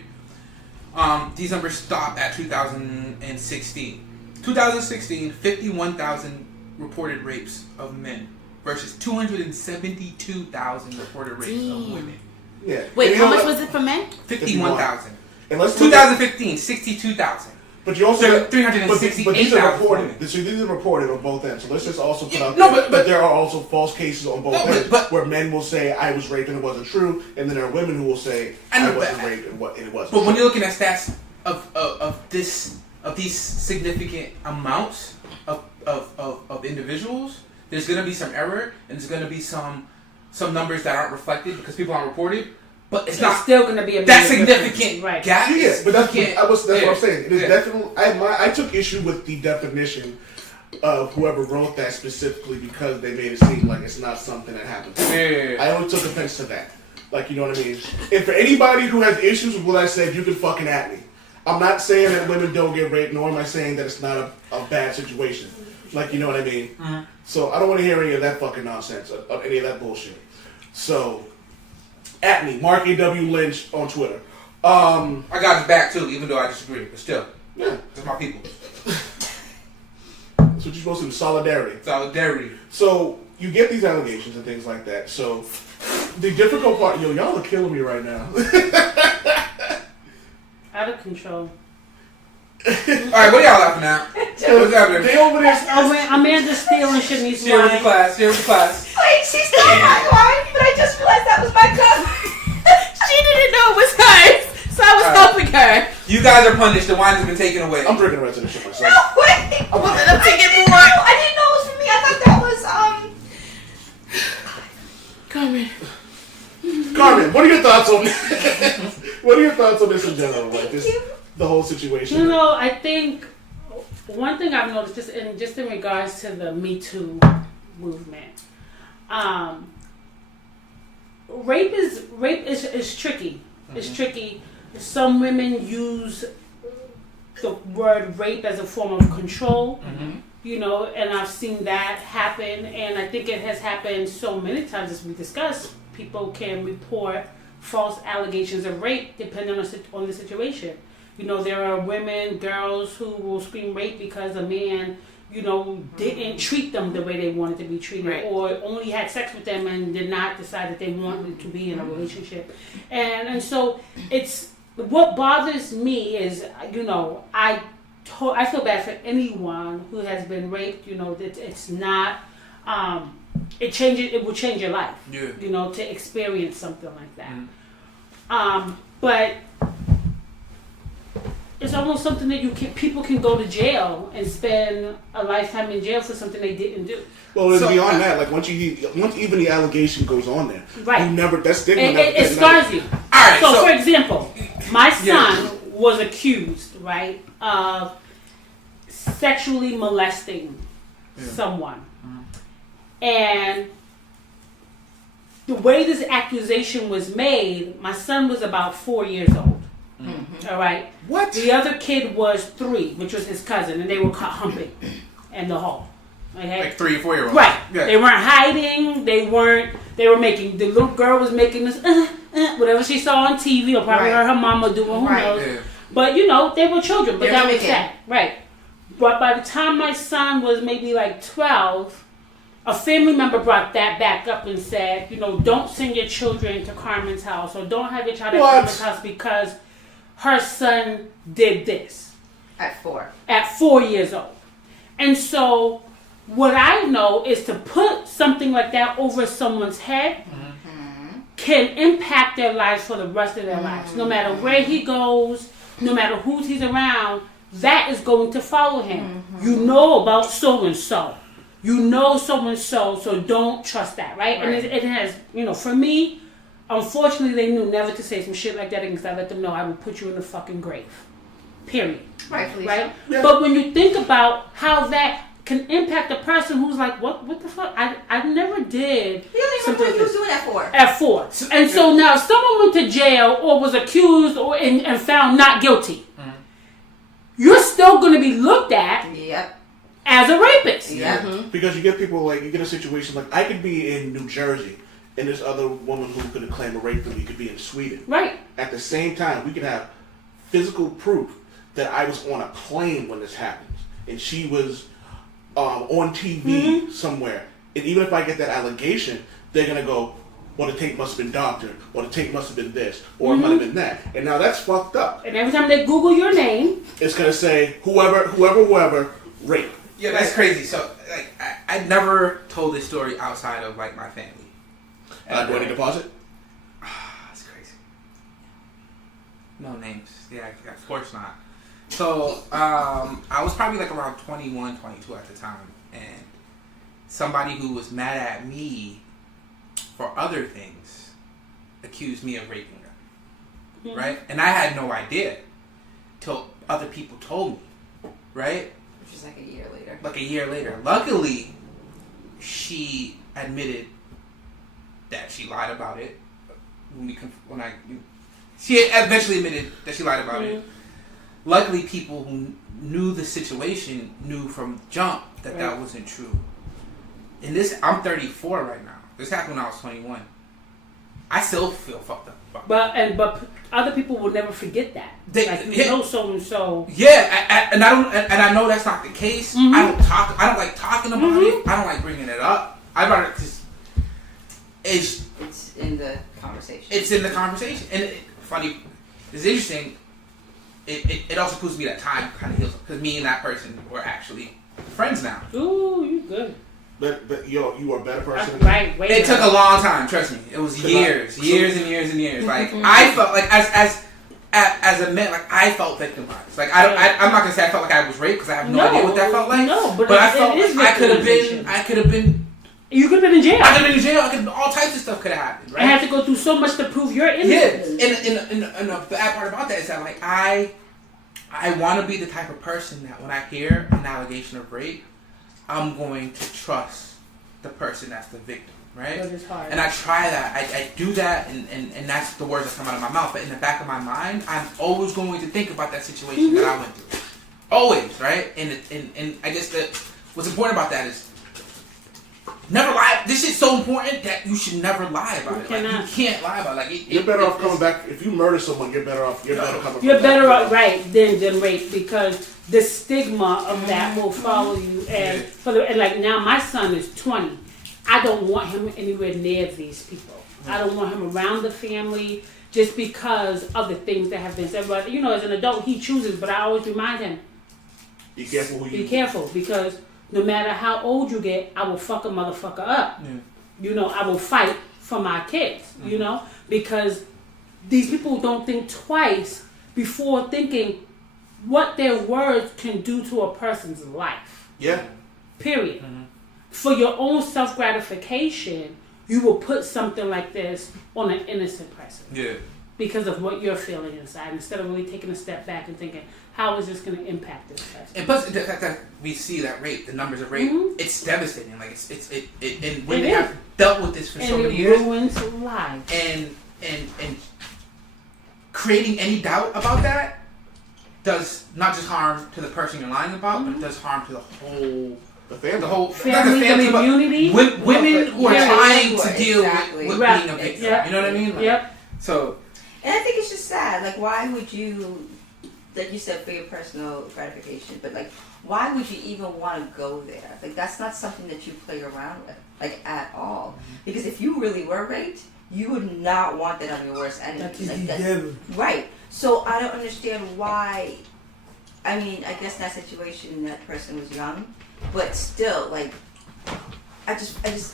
these numbers stop at 2016. 2016, 51,000 reported rapes of men versus 272,000 reported rapes of women. Yeah. Wait, And you how know much what? was it for men? 51,000. And let's look at- 2015, 62,000. But you also So 368,000 but these are reported. women. So these are reported on both ends. So let's just also put out No, there but- that there are also false cases on both No, ends but- where men will say I was raped and it wasn't true, and then there are women who will say I know, I wasn't but- raped and it wasn't. But when you're looking at stats of these significant amounts of individuals, there's going to be some error and there's going to be some numbers that aren't reflected because people aren't reported. But it's not still going to be a that major significant difference. Right. gap. Yeah, but that's You can't- what yeah, I'm saying. It is yeah. definitely. I took issue with the definition of whoever wrote that specifically because they made it seem like it's not something that happens. Yeah. I only took offense to that. Like, you know what I mean? And for anybody who has issues with what I said, you can fucking at me. I'm not saying that women don't get raped, nor am I saying that it's not a bad situation. Like, you know what I mean? Mm-hmm. So I don't want to hear any of that fucking nonsense, of any of that bullshit. So, at me, Mark A.W. Lynch on Twitter. I got his back too, even though I disagree. But still, Yeah, that's my people. that's what you're supposed to do, solidarity. Solidarity. So, you get these allegations and things like that. So, the difficult part, y'all are killing me right now. Out of control. Alright, what are y'all laughing at? What's happening? They over there. Oh, man, Amanda's stealing Shanice's Share with the line. class. Share with the class. Wait, she's still in my line, but I just realized that was my cup. She didn't know it was hers, so I was helping her. You guys are punished. The wine has been taken away. I'm drinking the rest of this shit myself. No, wait. Well, then I'm taking I more. didn't know it was for me. I thought that was Carmen, what are your thoughts on this? What are your thoughts on this in general? Like this, the whole situation. You know, I think one thing I've noticed just in regards to the Me Too movement, rape is tricky. It's tricky some women use the word rape as a form of control. You know, and I've seen that happen, and I think it has happened so many times as we discussed. People can report false allegations of rape depending on the situation. You know, there are women, girls who will scream rape because a man, you know, didn't treat them the way they wanted to be treated, Right. or only had sex with them and did not decide that they wanted to be in a relationship. And so it's, what bothers me is, you know, I feel bad for anyone who has been raped. You know, that it's not, it will change your life. Yeah. You know, to experience something like that. But it's almost something that people can go to jail and spend a lifetime in jail for something they didn't do. Well, it's beyond that. Like once even the allegation goes on there, Right. you never. That stigma. It scars you. All right, So, so- for example, my son was accused, right, of sexually molesting someone, and the way this accusation was made, my son was about 4 years old. All right. What? The other kid was 3, which was his cousin, and they were caught humping in the hall. Okay? Like 3 or 4 year olds. Right. Yeah. They weren't hiding. They were making, the little girl was making this, whatever she saw on TV, or probably Right. heard her mama doing, who Right. knows. Yeah. But, you know, they were children. But They're that was mimicking. that. Right. But by the time my son was maybe like 12, a family member brought that back up and said, you know, don't send your children to Carmen's house, or don't have your child at What? Carmen's house because her son did this At 4. at 4 years old. And so what I know is to put something like that over someone's head can impact their lives for the rest of their lives. No matter where he goes, no matter who he's around, that is going to follow him. You know about so-and-so. You know so-and-so, so don't trust that, right? And it has, you know, for me, unfortunately, they knew never to say some shit like that because I let them know I would put you in the fucking grave. Period. Rightfully Right? so. Yeah. But when you think about how that can impact a person who's like, what the fuck? I never did He don't even something know like he was this. doing that for. At 4. And so now if someone went to jail or was accused and found not guilty, you're still going to be looked at Yep. as a rapist. Yep. Because you get people like, you get a situation like, I could be in New Jersey and this other woman who could claim a rape for me could be in Sweden. Right. At the same time, we could have physical proof that I was on a plane when this happens, and she was on TV somewhere. And even if I get that allegation, they're gonna go, well, the tape must have been doctored, or the tape must have been this, or it might have been that. And now that's fucked up. And every time they Google your name, It's gonna say whoever, rape. Yeah, that's crazy. So, like, I never told this story outside of, like, my family. Do any deposit? That's crazy. No names. Yeah, of course not. So, I was probably, like, around 21, 22 at the time. And somebody who was mad at me for other things accused me of raping her. Right? And I had no idea till other people told me. Right? Which is like a year later. Like a year later. Luckily, she admitted that she lied about it. She eventually admitted that she lied about it. Luckily, people who knew the situation knew from jump that that wasn't true. And this, I'm 34 right now. This happened when I was 21. I still feel fucked up about it. but other people will never forget that. Like, you know so and so. Yeah, and I know that's not the case. I don't like talking about it. I don't like bringing it up. I rather because it's in the conversation. It's in the conversation, and funny. It's interesting. It also proves to me that time kind of heals because me and that person were actually friends now. Ooh, you good. But you are a better person. Right. Wait. It took a long time. Trust me. It was years and years. Like I felt like as a man, like I felt victimized. Like I'm not gonna say I felt like I was raped because I have no idea what that felt like. No, but I felt like I could have been. You could have been in jail. I could have been in jail. All types of stuff could have happened. Right? I had to go through so much to prove your innocence. Yeah, and the bad part about that is that like I want to be the type of person that when I hear an allegation of rape, I'm going to trust the person that's the victim. right? But it's hard. And I try that. I do that, and that's the words that come out of my mouth. But in the back of my mind, I'm always going to think about that situation that I went through. Always, right? And I guess that what's important about that is never lie. This is so important that you should never lie about it. Like, you can't lie about it. Like, you're better off coming back. If you murder someone, you're better off. You're better coming. You're better off, right, than rape, because the stigma of that will follow you. And and like now, my son is 20. I don't want him anywhere near these people. I don't want him around the family just because of the things that have been said. But you know, as an adult, he chooses. But I always remind him, be careful who you. Be careful, because no matter how old you get, I will fuck a motherfucker up. Yeah. You know, I will fight for my kids. You know, because these people don't think twice before thinking what their words can do to a person's life. Yeah. Period. For your own self-gratification, you will put something like this on an innocent person. Yeah. Because of what you're feeling inside, instead of really taking a step back and thinking, how is this going to impact this person? And plus, the fact that we see that rape, the numbers of rape, it's devastating. Like and women have dealt with this for so many years. And it ruins lives. And creating any doubt about that does not just harm to the person you're lying about, but it does harm to the whole family, the community, women who are trying to deal with being a victim. Yep. You know what I mean? Like, so, and I think it's just sad. Like, why would you, like you said, for your personal gratification, but like, why would you even want to go there? Like, that's not something that you play around with, like, at all. Because if you really were raped, you would not want that on your worst enemy. Right. So I don't understand why. I mean, I guess in that situation, that person was young. But still, like, I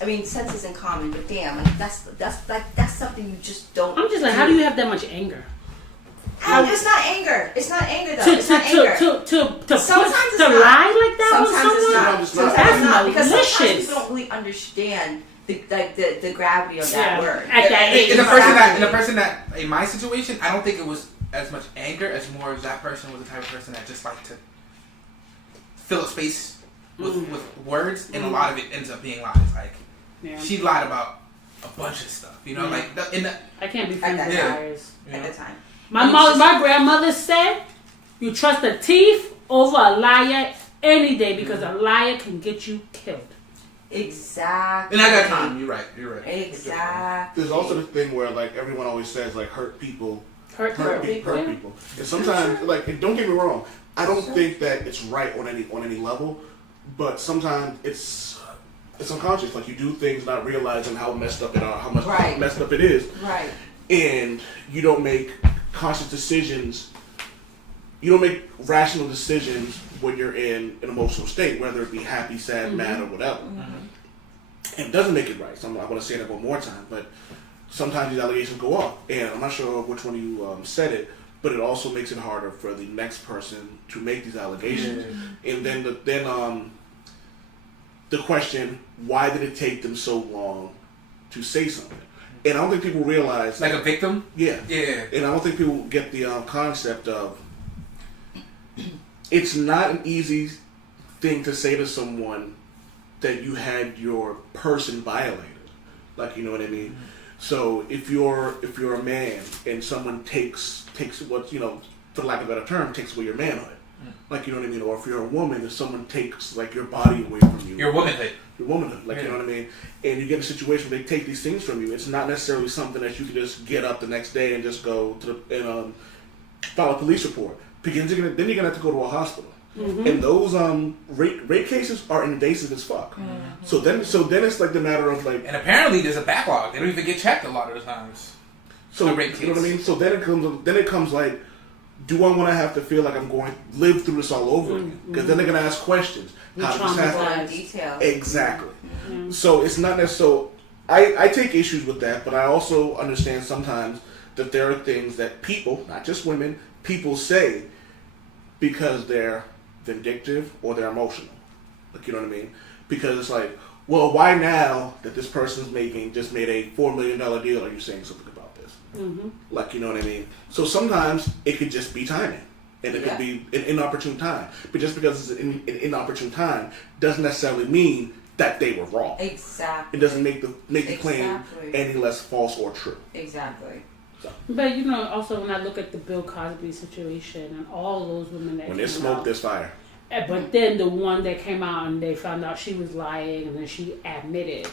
mean, sense isn't common, but damn, like, that's something you just don't. I'm just like, how do you have that much anger? It's not anger. It's not anger, though. It's not anger. To lie like that with someone? Sometimes it's not. Because malicious. sometimes people don't really understand the gravity of that word. At that age. And the person that, in my situation, I don't think it was as much anger as more of that person was the type of person that just liked to fill a space with words, and a lot of it ends up being lies. Like, she lied about a bunch of stuff, you know, like I can't be friends with liars. At the time. My grandmother said, you trust a thief over a liar any day, because a liar can get you killed. Exactly. And at that time, you're right. Exactly. There's also the thing where, like, everyone always says, like, hurt people. Hurt people. And sometimes, like, and don't get me wrong, I don't think that it's right on any level. But sometimes it's unconscious. Like, you do things not realizing how messed up messed up it is. Right. And you don't make conscious decisions. You don't make rational decisions when you're in an emotional state, whether it be happy, sad, mad, or whatever. And it doesn't make it right. So I want to say that one more time. But sometimes these allegations go off. And I'm not sure which one of you said it, but it also makes it harder for the next person to make these allegations. And then the question, why did it take them so long to say something? And I don't think people realize... Like a victim? Yeah. Yeah. And I don't think people get the concept of... It's not an easy thing to say to someone that you had your person violated. Like, you know what I mean? So if you're a man and someone takes what, you know, for lack of a better term, takes away your manhood. Like, you know what I mean? Or if you're a woman and someone takes, like, your body away from you. Your womanhood. Like, you know what I mean? And you get in a situation where they take these things from you. It's not necessarily something that you can just get up the next day and just go to file a police report. Because then you're going to have to go to a hospital. And those rape cases are invasive as fuck. So then it's like the matter of, like... And apparently there's a backlog. They don't even get checked a lot of the times. So, you know what I mean? So then it comes like, do I want to have to feel like I'm going to live through this all over again? Because then they're going to ask questions. How did this happen? Exactly. So it's not necessarily... I take issues with that, but I also understand sometimes that there are things that people, not just women, people say because they're vindictive or they're emotional. Like, you know what I mean? Because it's like, well, why now that this person's just made a $4 million deal are you saying something about this? Like, you know what I mean? So sometimes it could just be timing. And it could be an inopportune time. But just because it's an inopportune time doesn't necessarily mean that they were wrong. Exactly. It doesn't make the claim Exactly. any less false or true. Exactly. But you know, also when I look at the Bill Cosby situation and all those women that When came there's smoke, out, there's fire. but then the one that came out and they found out she was lying and then she admitted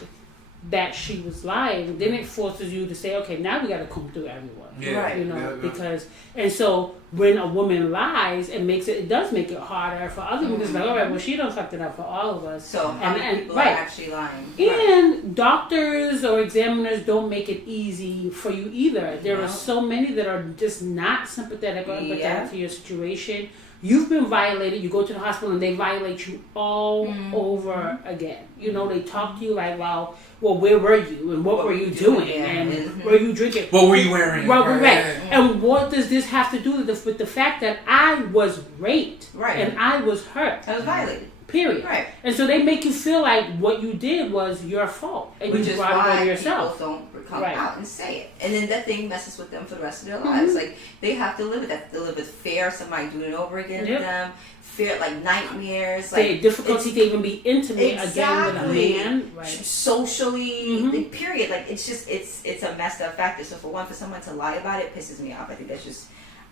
that she was lying, then it forces you to say, okay, now we got to comb through everyone. Yeah. Right. You know, Yeah. because, and so when a woman lies, it does make it harder for other people. It's like, all right, well, she done fucked it up for all of us. So how many And- people right. are actually lying? And doctors or examiners don't make it easy for you either. There No. are so many that are just not sympathetic or empathetic Yeah. to your situation. You've been violated. You go to the hospital and they violate you all over again. You know, they talk to you like, well, where were you? And what were you doing? Yeah. And Mhm. were you drinking? What were you wearing? Right. And what does this have to do with the fact that I was raped Right. and I was hurt? I was violated. Period. Right. And so they make you feel like what you did was your fault, and Which you is brought it why on yourself. people don't come Right. out and say it. And then that thing messes with them for the rest of their lives. Like, they have to live with that. They live with fear, somebody doing it over again Yep. to them. Fear, like nightmares. The Like difficulty to even be intimate again Exactly. with a man. Right. socially, Mhm. like, period. Like, it's just, it's a messed up factor. So for someone to lie about it pisses me off. I think that's just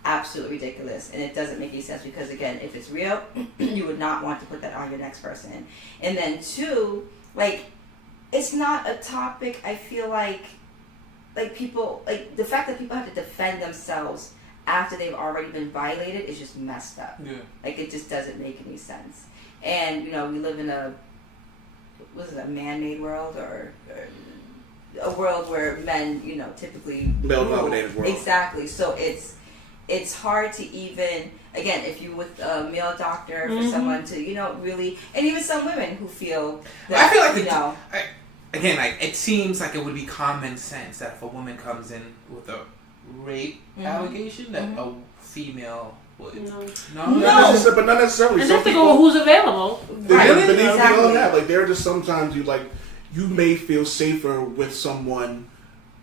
absolutely ridiculous, and it doesn't make any sense because, again, if it's real, you would not want to put that on your next person. And then two, like, it's not a topic. I feel like people, like, the fact that people have to defend themselves after they've already been violated is just messed up. Yeah. Like, it just doesn't make any sense. And, you know, we live in a man-made world, or a world where men, you know, typically Male-dominated world. Exactly. So it's hard to even, again, if you're with a male doctor, for someone to, you know, really, and even some women who feel that, I feel like you know, again, like, it seems like it would be common sense that if a woman comes in with a rape allegation, that a female would. No. But not necessarily. And Some that's to people- go with who's available. But even Exactly. beyond that, like, there are just sometimes you may feel safer with someone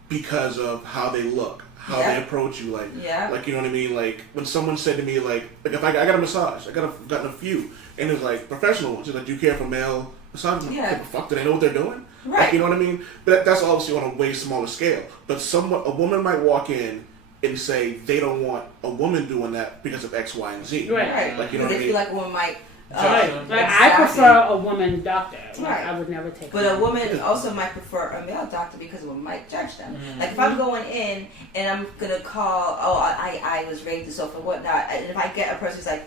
because of how they look, how Yeah. they approach you, Yeah. like, you know what I mean? Like, when someone said to me, like if I got a massage, gotten a few, and it was like professional ones. It's like, do you care for male massage? Yeah. What the fuck, do they know what they're doing? Right. Like, you know what I mean? But that's obviously on a way smaller scale. But a woman might walk in and say they don't want a woman doing that because of X, Y, and Z. Right. Like, you know because what I they mean? feel like a woman might. Like, I Exactly. prefer a woman doctor. Like, Right. I would never take But her. a woman also might prefer a male doctor because a woman might judge them. Like, if I'm going in and I'm gonna call, I was raped and so forth, whatnot, and if I get a person who's like,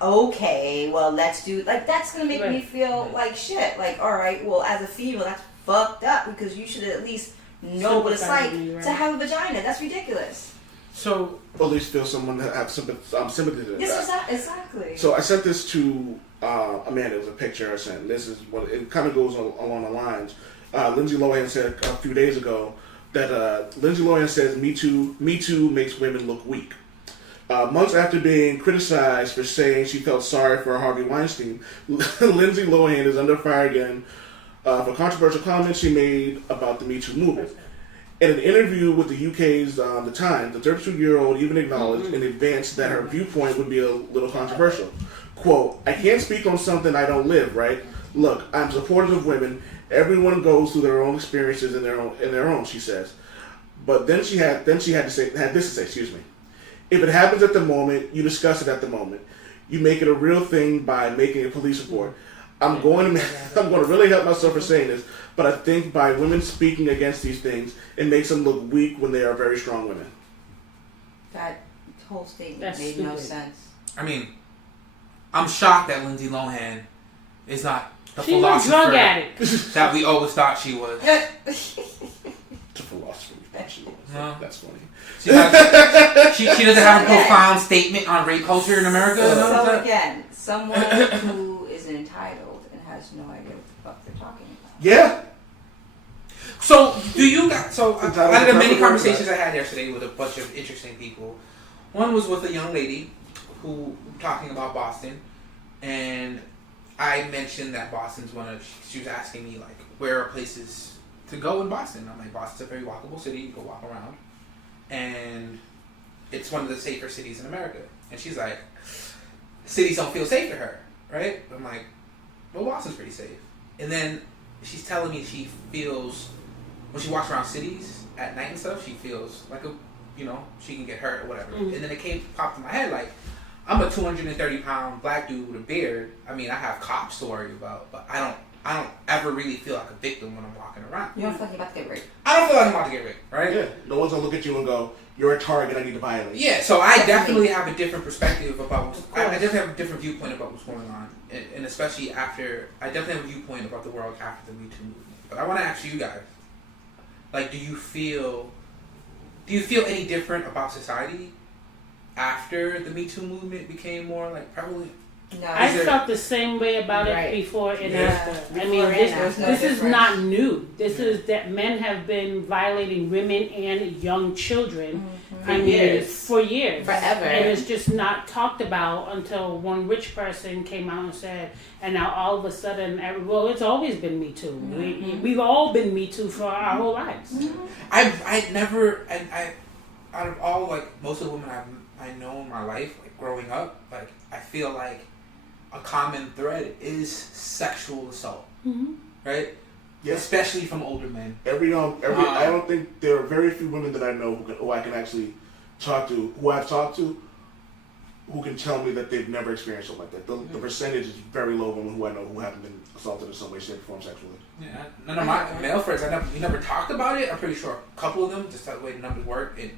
okay, well, let's do, like, that's gonna make me feel like shit. Like, all right, well, as a female, that's fucked up because you should at least know what it's like Sympathize with me, right. to have a vagina. That's ridiculous. So, Or at least feel someone that have sympathy to Yes, that. exactly. So I sent this to Amanda. It was a picture I sent. This is what it kind of goes along the lines. Lindsay Lohan said a few days ago that Lindsay Lohan says Me Too makes women look weak. Months after being criticized for saying she felt sorry for Harvey Weinstein, Lindsay Lohan is under fire again for controversial comments she made about the Me Too movement. In an interview with the UK's The Times, the 32-year-old even acknowledged in advance that her viewpoint would be a little controversial. Quote, "I can't speak on something I don't live, right? Look, I'm supportive of women. Everyone goes through their own experiences in their own," she says. But then she had this to say, excuse me. "If it happens at the moment, you discuss it at the moment. You make it a real thing by making a police report. I'm going to really help myself for saying this, but I think by women speaking against these things, it makes them look weak when they are very strong women." That whole statement That's made no stupid. sense. I mean, I'm shocked that Lindsay Lohan is not the She's a philosopher drug addict. that we always thought she was. It's a philosophy. No. That's funny. She doesn't have a profound statement on rape culture in America. So again, someone who is entitled and has no idea what the fuck they're talking about. Yeah. So, do you guys? So, out of the many Perfect conversations word, I had yesterday with a bunch of interesting people, one was with a young lady who talking about Boston, and I mentioned that Boston's one of. She was asking me like, where are places to go in Boston? I'm like, Boston's a very walkable city. You can walk around, and it's one of the safer cities in America. And she's like, cities don't feel safe to her, right? I'm like, well, Boston's pretty safe. And then she's telling me she feels, when she walks around cities at night and stuff, she feels like she can get hurt or whatever. And then it popped in my head like, I'm a 230-pound black dude with a beard. I mean, I have cops to worry about, but I don't ever really feel like a victim when I'm walking around. You don't feel like you're about to get raped. I don't feel like I'm about to get raped, right? Yeah. No one's gonna look at you and go, "You're a target. I need to violate." Yeah. So I definitely have a different perspective about. I definitely have a different viewpoint about what's going on, and especially after. I definitely have a viewpoint about the world after the Me Too movement. But I want to ask you guys, like, do you feel any different about society after the Me Too movement became more like prevalent? No, I felt the same way about it before and after. I mean, this is not new. This is that men have been violating women and young children for years. Forever. And it's just not talked about until one rich person came out and said, and now all of a sudden, well, it's always been Me Too. We've all been Me Too for our whole lives. I never, out of all, like, most of the women I know in my life, like, growing up, like, I feel like a common thread is sexual assault, right? Yeah. Especially from older men. I don't think there are very few women that I know who I can actually talk to, who I've talked to, who can tell me that they've never experienced something like that. The percentage is very low of women who I know who haven't been assaulted in some way, shape, or form sexually. Yeah, none of my male friends, we never talked about it. I'm pretty sure a couple of them, just the way the numbers work, and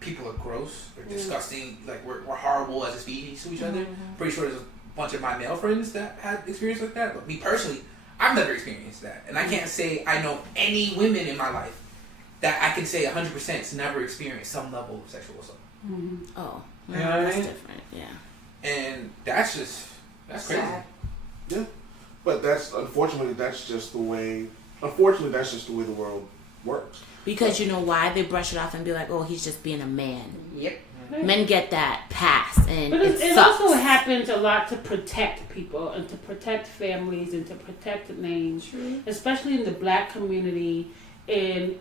people are gross, they're disgusting, like we're horrible as a species to each other. Pretty sure there's a bunch of my male friends that had experience like that, but me personally, I've never experienced that, and I can't say I know any women in my life that I can say 100% has never experienced some level of sexual assault. Oh, you know what I that's mean? different. Yeah, and that's crazy. Sad. Yeah, but unfortunately that's just the way the world works. because you know why they brush it off and be like, "Oh, he's just being a man." Yep. Men get that pass, and But it it sucks. also happens a lot to protect people and to protect families and to protect names, especially in the black community. Make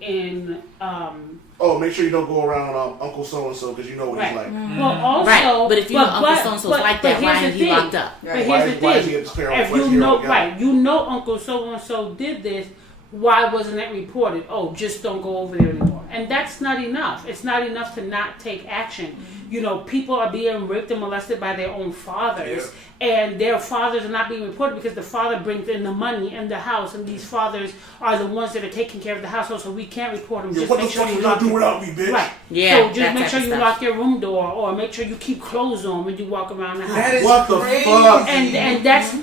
sure you don't go around Uncle So and So because you know what he's like. Well, also, Right, but if you know Uncle So-and-so's like that, why here's is the he thing. locked up? But here's Why the is he thing. at the sparrow? If you know, you know Uncle So and So did this, why wasn't it reported? Oh, just don't go over there anymore. And that's not enough. It's not enough to not take action. You know, people are being raped and molested by their own fathers, and their fathers are not being reported because the father brings in the money and the house, and these fathers are the ones that are taking care of the household, so we can't report them. Just what make the sure fuck you you lock gonna do without me, bitch? Right. Yeah, So just that make type sure of you stuff. lock your room door, or make sure you keep clothes on when you walk around the house. That is What the crazy. fuck? And that's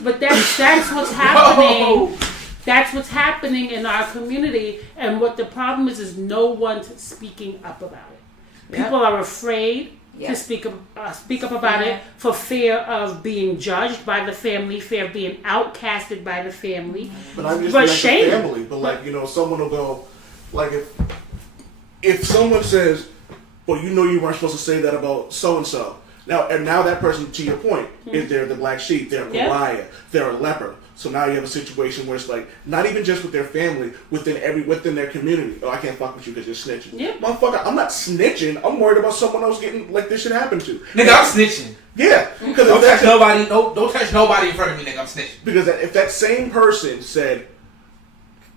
what's happening. That's what's happening in our community, and what the problem is no one's speaking up about it. People are afraid to speak up about it for fear of being judged by the family, fear of being outcasted by the family. But I'm just But like shame. the family. But like, you know, someone will go, like if someone says, "Well, you know, you weren't supposed to say that about so and so." Now that person, to your point, is they're the black sheep, they're a pariah, they're a leper. So now you have a situation where it's like not even just with their family, within their community. Oh, I can't fuck with you because you're snitching. Yeah. Motherfucker, I'm not snitching. I'm worried about someone else getting like this shit happen to. Nigga, I'm snitching. Yeah, because Don't touch nobody. Don't touch nobody in front of me, nigga. I'm snitching. Because if that same person said,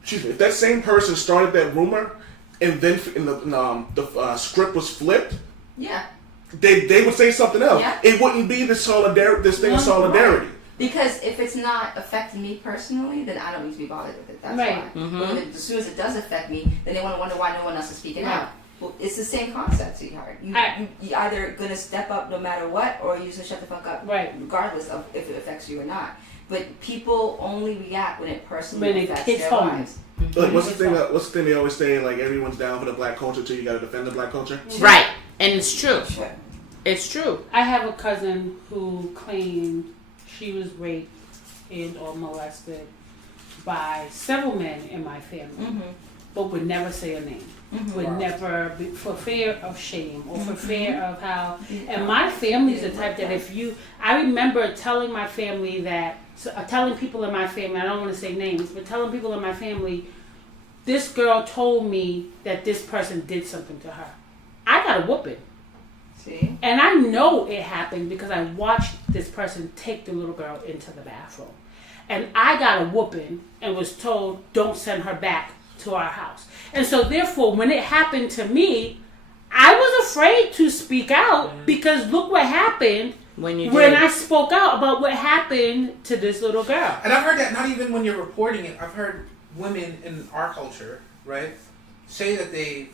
if that same person started that rumor, and then the script was flipped, they would say something else. Yeah. It wouldn't be this thing of solidarity. Right. Because if it's not affecting me personally, then I don't need to be bothered with it. That's Right. why. But as soon as it does affect me, then they want to wonder why no one else is speaking out. Well, it's the same concept, sweetheart. You either gonna step up no matter what, or you just gonna shut the fuck up, regardless of if it affects you or not. But people only react when it personally affects their lives. Like, what's the thing they always say? Like, everyone's down for the black culture till you got to defend the black culture. Right, and it's true. Sure. It's true. I have a cousin who claimed she was raped and or molested by several men in my family, but would never say a name. Would never, for fear of shame or for fear of how. And my family's the type that I remember telling my family that, telling people in my family, I don't want to say names, but telling people in my family, this girl told me that this person did something to her. I got a whooping. See? And I know it happened because I watched this person take the little girl into the bathroom. and I got a whooping and was told, don't send her back to our house. And so therefore, when it happened to me, I was afraid to speak out because look what happened when I spoke out about what happened to this little girl. And I've heard that not even when you're reporting it. I've heard women in our culture, right, say that they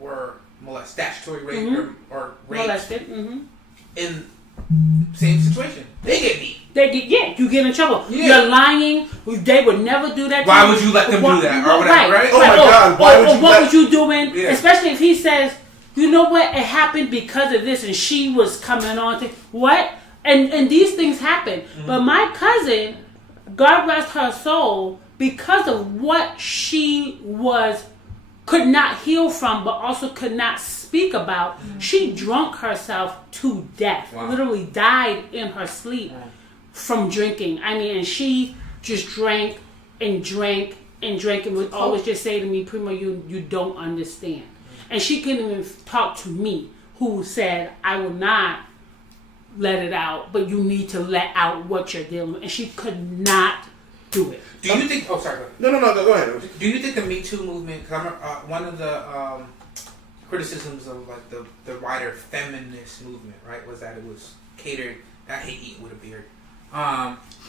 were statutory rape or raped Molested. in same situation. They get beat. You get in trouble. Yeah. You're lying. They would never do that. Why would you let them do that? Or whatever, right? Oh my God! What was you doing? Yeah. Especially if he says, you know what, it happened because of this, and she was coming on to what? And these things happen. But my cousin, God rest her soul, because of what she could not heal from, but also could not speak about, she drunk herself to death. Wow. Literally died in her sleep from drinking. I mean, and she just drank and drank and drank and would always just say to me, Primo, you don't understand. And she couldn't even talk to me, who said, I will not let it out, but you need to let out what you're dealing with. And she could not do it. Do you think? Oh, sorry. No, go ahead. Do you think the Me Too movement? Cause one of the criticisms of like the wider feminist movement, right, was that it was catered. I hate eating with a beard.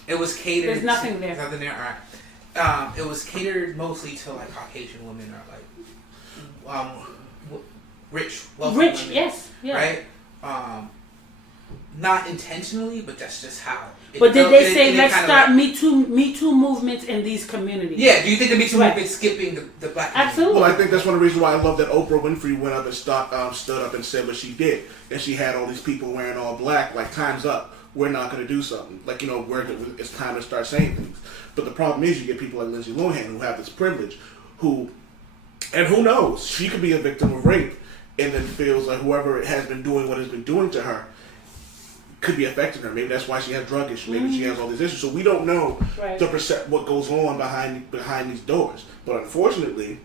It was catered. There's nothing there. Nothing there. All right. It was catered mostly to like Caucasian women or like rich, wealthy Rich, women, yes, yeah. right. Not intentionally, but that's just how. But did they say let's start Me Too movements in these communities? Yeah. Do you think the Me Too Right. movement skipping the black? Absolutely. Well, I think that's one of the reasons why I love that Oprah Winfrey went up and stood up and said what she did, and she had all these people wearing all black. Like, time's up. We're not going to do something. Like, it's time to start saying things. But the problem is, you get people like Lindsay Lohan who have this privilege, who knows, she could be a victim of rape, and then feels like whoever has been doing what has been doing to her could be affecting her. Maybe that's why she has drug issues. Maybe she has all these issues. So we don't know what goes on behind these doors. But unfortunately,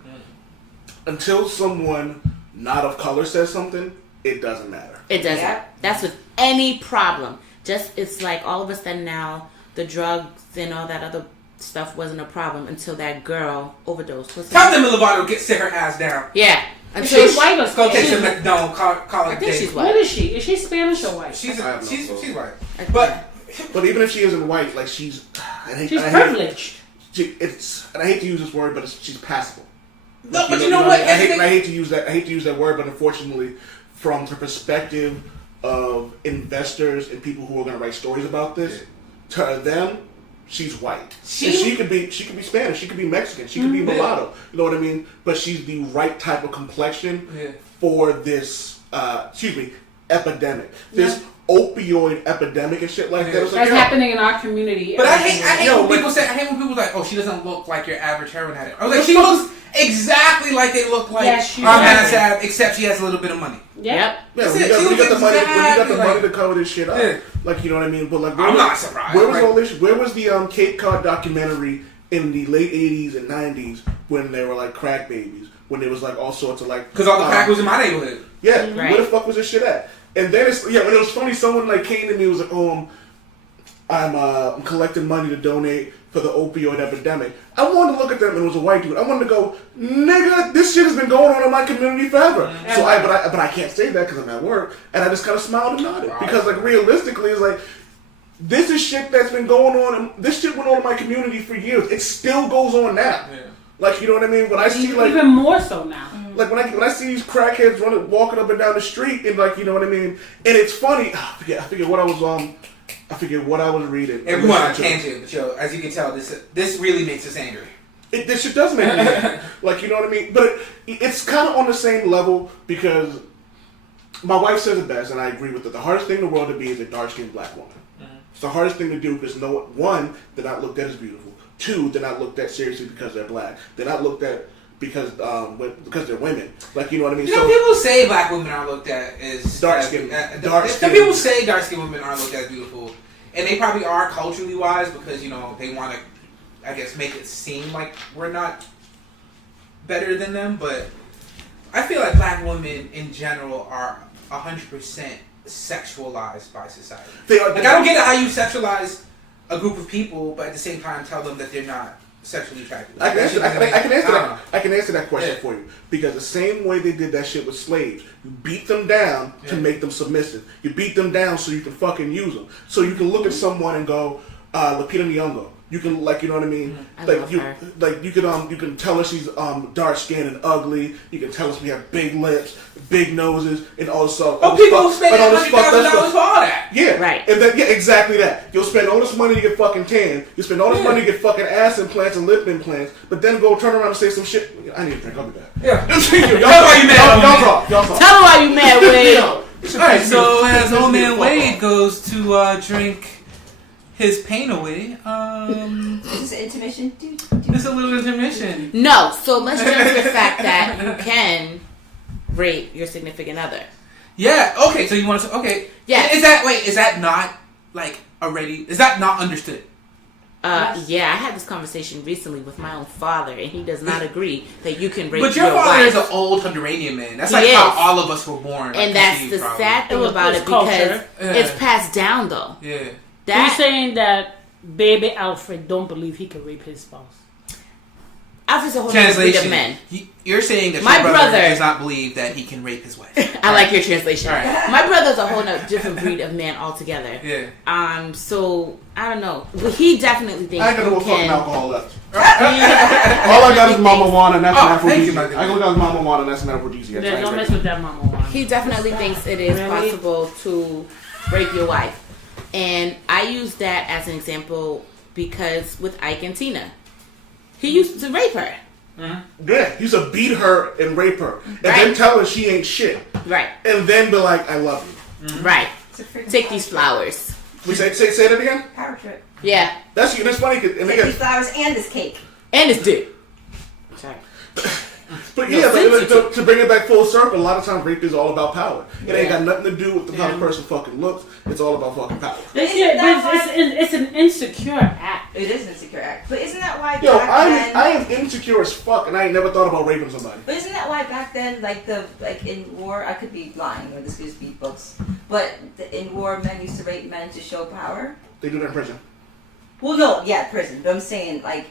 until someone not of color says something, it doesn't matter. It doesn't. Yeah. That's with any problem. It's like all of a sudden now the drugs and all that other stuff wasn't a problem until that girl overdosed. Tell Demi Lovato to sit her ass down. Yeah. She's white or Go take Spanish? some methadone. Call I it think day. she's What white. is she? Is she Spanish or white? She's white. I But even if she isn't white, like she's privileged. And I hate to use this word, but she's passable. no, but you know what? I hate to use that word, but unfortunately, from the perspective of investors and people who are going to write stories about this, to them, she's white. She could be Spanish. She could be Mexican. She could be mulatto. You know what I mean? But she's the right type of complexion for this. Epidemic. This opioid epidemic and shit like that. It's like, That's happening in our community. But I hate when people say, like, oh, she doesn't look like your average heroin addict. I was like, she looks exactly like they look like Yes, on Mass Ave, except she has a little bit of money. Yep. Yeah, That's when it. you got the money, Exactly like- to cover this shit up, Yeah. like, you know what I mean. But like, I'm not surprised. Where was Like- all this? Where was the Cape Cod documentary in the late '80s and '90s when they were like crack babies? When there was like all sorts of like Because all the crack was in my neighborhood. yeah, Right. where the fuck was this shit at? And then when it was funny, someone like came to me and was like, "Oh, I'm collecting money to donate for the opioid epidemic." I wanted to look at them, and it was a white dude. I wanted to go, "Nigga, this shit has been going on in my community forever." Mm-hmm. So but I can't say that because I'm at work, and I just kind of smiled and nodded because like realistically, it's like this is shit that's been going on. And this shit went on in my community for years. It still goes on now. Yeah. Like, you know what I mean? When I see like Even more so now. like when I see these crackheads walking up and down the street, and like, you know what I mean, and it's funny. I forget what I was reading. Everyone on tangent, but yo, as you can tell, this really makes us angry. This shit does make me angry. Like, you know what I mean. But it's kind of on the same level because my wife says it best, and I agree with it. The hardest thing in the world to be is a dark-skinned black woman. It's the hardest thing to do because one, they're not looked at as beautiful. Two, they're not looked at seriously because they're black. They're not looked at because they're women. Like, you know what I mean? You know, people say black women are looked at as Dark-skinned. Some people say dark-skinned women aren't looked at as beautiful, and they probably are culturally wise because they want to, I guess, make it seem like we're not better than them. But I feel like black women in general are 100% sexualized by society. They are. Like, I don't get it how you sexualize a group of people, but at the same time tell them that they're not sexually attracted. I can answer that. I can answer that question Yeah. for you, because the same way they did that shit with slaves, you beat them down to make them submissive. You beat them down so you can fucking use them. So you can look at someone and go, Lupita Nyong'o. You can, like, you know what I mean? I Like love you, her. like you can tell her she's dark skinned and ugly. You can tell us we have big lips, big noses, and all this stuff. Oh, people spend $100,000 for all that. Yeah, Right. And then, yeah, exactly that. You'll spend all this money to get fucking tan. You spend all this money to get fucking ass implants and lip implants, but then go turn around and say some shit. I need a drink. I'll be back. Yeah. Y'all why you mad, Y'all talk. Tell her why you mad, Wade. Alright, so as old man Wade goes to drink his pain away, Is this an intermission? just a little intermission. No, so let's jump to the fact that you can rape your significant other. Yeah, okay, so you want to, okay. Yeah. Is that not, like, already, is that not understood? Yeah, I had this conversation recently with my own father, and he does not agree that you can rape But your your father wife. is an old Honduran man. That's He like how is. all of us were born. like, And that's conceived, the probably. sad thing It was about it, culture. because Yeah. it's passed down, though. Yeah. So you're That saying that baby Alfred don't believe he can rape his spouse? Alfred's a whole other breed of Translation. men. You're saying that My your brother brother- does not believe that he can rape his wife. I like your translation. All right. My brother's a whole nother different breed of man altogether. Yeah. So I don't know. Well, he definitely thinks I ain't got no you fucking can. alcohol left. He All I got is Mama Juana, and that's an thank you, my aphrodisiac. good I got Mama Juana, and that's an aphrodisiac. Yeah, don't mess with that mama one. He definitely thinks it is Really? possible to rape your wife. And I use that as an example because with Ike and Tina, he used to rape her. Yeah, he used to beat her and rape her, and Right. then tell her she ain't shit, Right. and then be like, "I love you." Right. It's a freaking Take these flowers. We say that again. power trip. Yeah. That's funny, and Take again, these flowers and this cake. And it's dick. Sorry. but No, yeah, but sensitive. to bring it back full circle, a lot of times rape is all about power. It ain't Yeah. got nothing to do with how the person fucking looks. It's all about fucking power. Isn't that why- It's an insecure act. It is an insecure act. But isn't that why Yo, back then... I am insecure as fuck, and I ain't never thought about raping somebody. But isn't that why back then, like in war, I could be lying or this could just be books, but in war, men used to rape men to show power? They do that in prison. Well, no, yeah, prison. But I'm saying, like,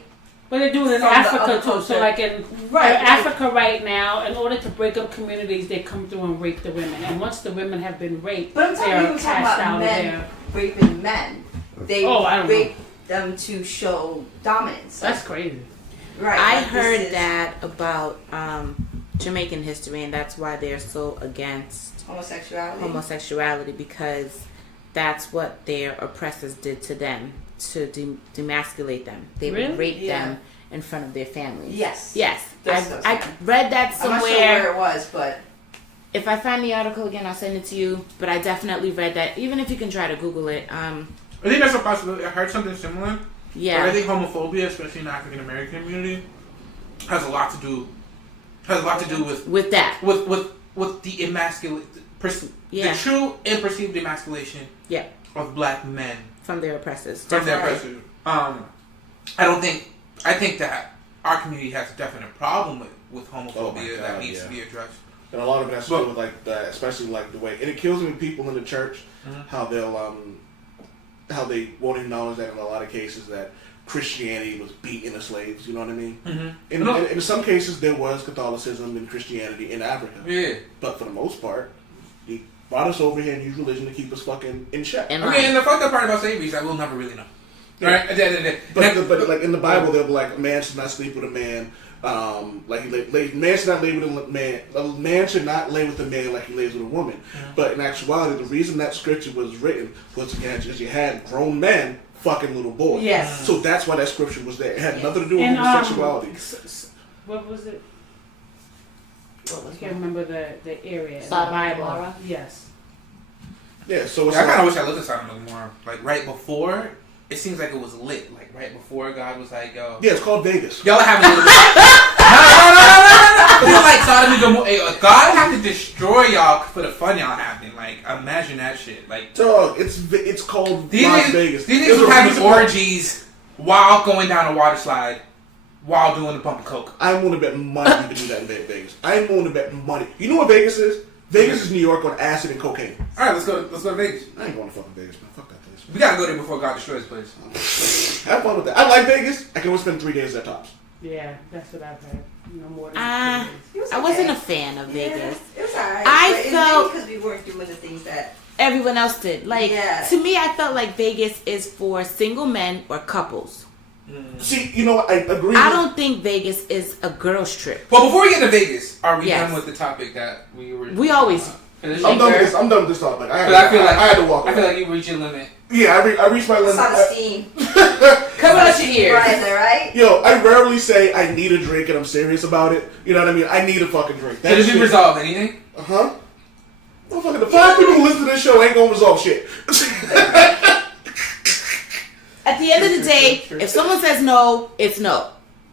But they do it in From the Africa other too. So culture. like in Right, Africa right now, in order to break up communities, they come through and rape the women. And once the women have been raped, but I'm they talking, are we were talking cast about out of men there. raping men. They Oh, I don't know. rape them to show dominance. That's crazy. right. I like, this heard is that about Jamaican history, and that's why they're so against homosexuality. homosexuality, because that's what their oppressors did to them, to demasculate them. They Really? would rape Yeah. them in front of their families. Yes. Yes. That's what I I'm saying. read that I'm not somewhere. sure where it was, but If I find the article again, I'll send it to you. But I definitely read that. Even if you can try to Google it. I think that's a possibility. I heard something similar. Yeah. But I think homophobia, especially in the African American community, has a lot to do with with that. with the emasculate, Yeah. the true and perceived emasculation Yeah. of black men From their oppressors. from their Definitely. oppressors. I think that our community has a definite problem with homophobia Oh my that God, needs to yeah. be addressed. And a lot of it has to do with like that, especially like the way, and it kills me when people in the church how how they won't acknowledge that in a lot of cases that Christianity was beating the slaves. You know what I mean? In some cases there was Catholicism and Christianity in Africa. Yeah. But for the most part, he brought us over here and used religion to keep us fucking in check. And Okay, and the fucked up part about slavery is that we'll never really know. Yeah. Right? At the end of the day. But like in the Bible, they'll be like, a man should not sleep with a man. Man should not lay with a man. A man should not lay with a man like he lays with a woman. But in actuality, the reason that scripture was written was because you had grown men fucking little boys. Yes. So that's why that scripture was there. It had nothing to do with And homosexuality. what was it? I can't remember the area. in the Sodom and Bible. Gomorrah? Yes. Yeah. So it's I kind of like, wish I looked at Sodom and Gomorrah. Like right before, it seems like it was lit. Like right before God was like, yo. yeah, it's called Vegas. Y'all are having a little bit. No. I feel like Sodom and Gomorrah. Hey, God had to destroy y'all for the fun y'all having. Like, imagine that shit. Like, Dog, it's called these Las niggas, Vegas. these There's niggas a were having reason why- orgies while going down a water slide, while doing the pump of coke. I'm willing to bet money you can do that in Vegas. I'm willing to bet money. You know what Vegas is? Vegas is New York on acid and cocaine. All right, let's go to Vegas. I ain't going to fucking Vegas, man. Fuck that place. We gotta go there before God destroys the place. Have fun with that. I like Vegas. I can only spend 3 days at tops. Yeah, that's what I've heard. No more than I 3 days. wasn't a fan of Vegas. It was alright. I felt- because we weren't doing the things that. Everyone else did. Like, Yeah. to me, I felt like Vegas is for single men or couples. See, you know what? I agree. I don't think Vegas is a girl's trip. Well, before we get to Vegas, are we Yes. done with the topic that we were? We always. I'm done with this. I'm done with this topic. I had to walk I away. feel like you reached your limit. Yeah, I reached my limit. Self-esteem. Come out your ears. Right? Yo, I rarely say I need a drink and I'm serious about it. You know what I mean? I need a fucking drink. So did you resolve anything? Uh-huh. Motherfucker, the 5 people who listen to this show ain't gonna resolve shit. At the end of the day, if someone says no, it's no.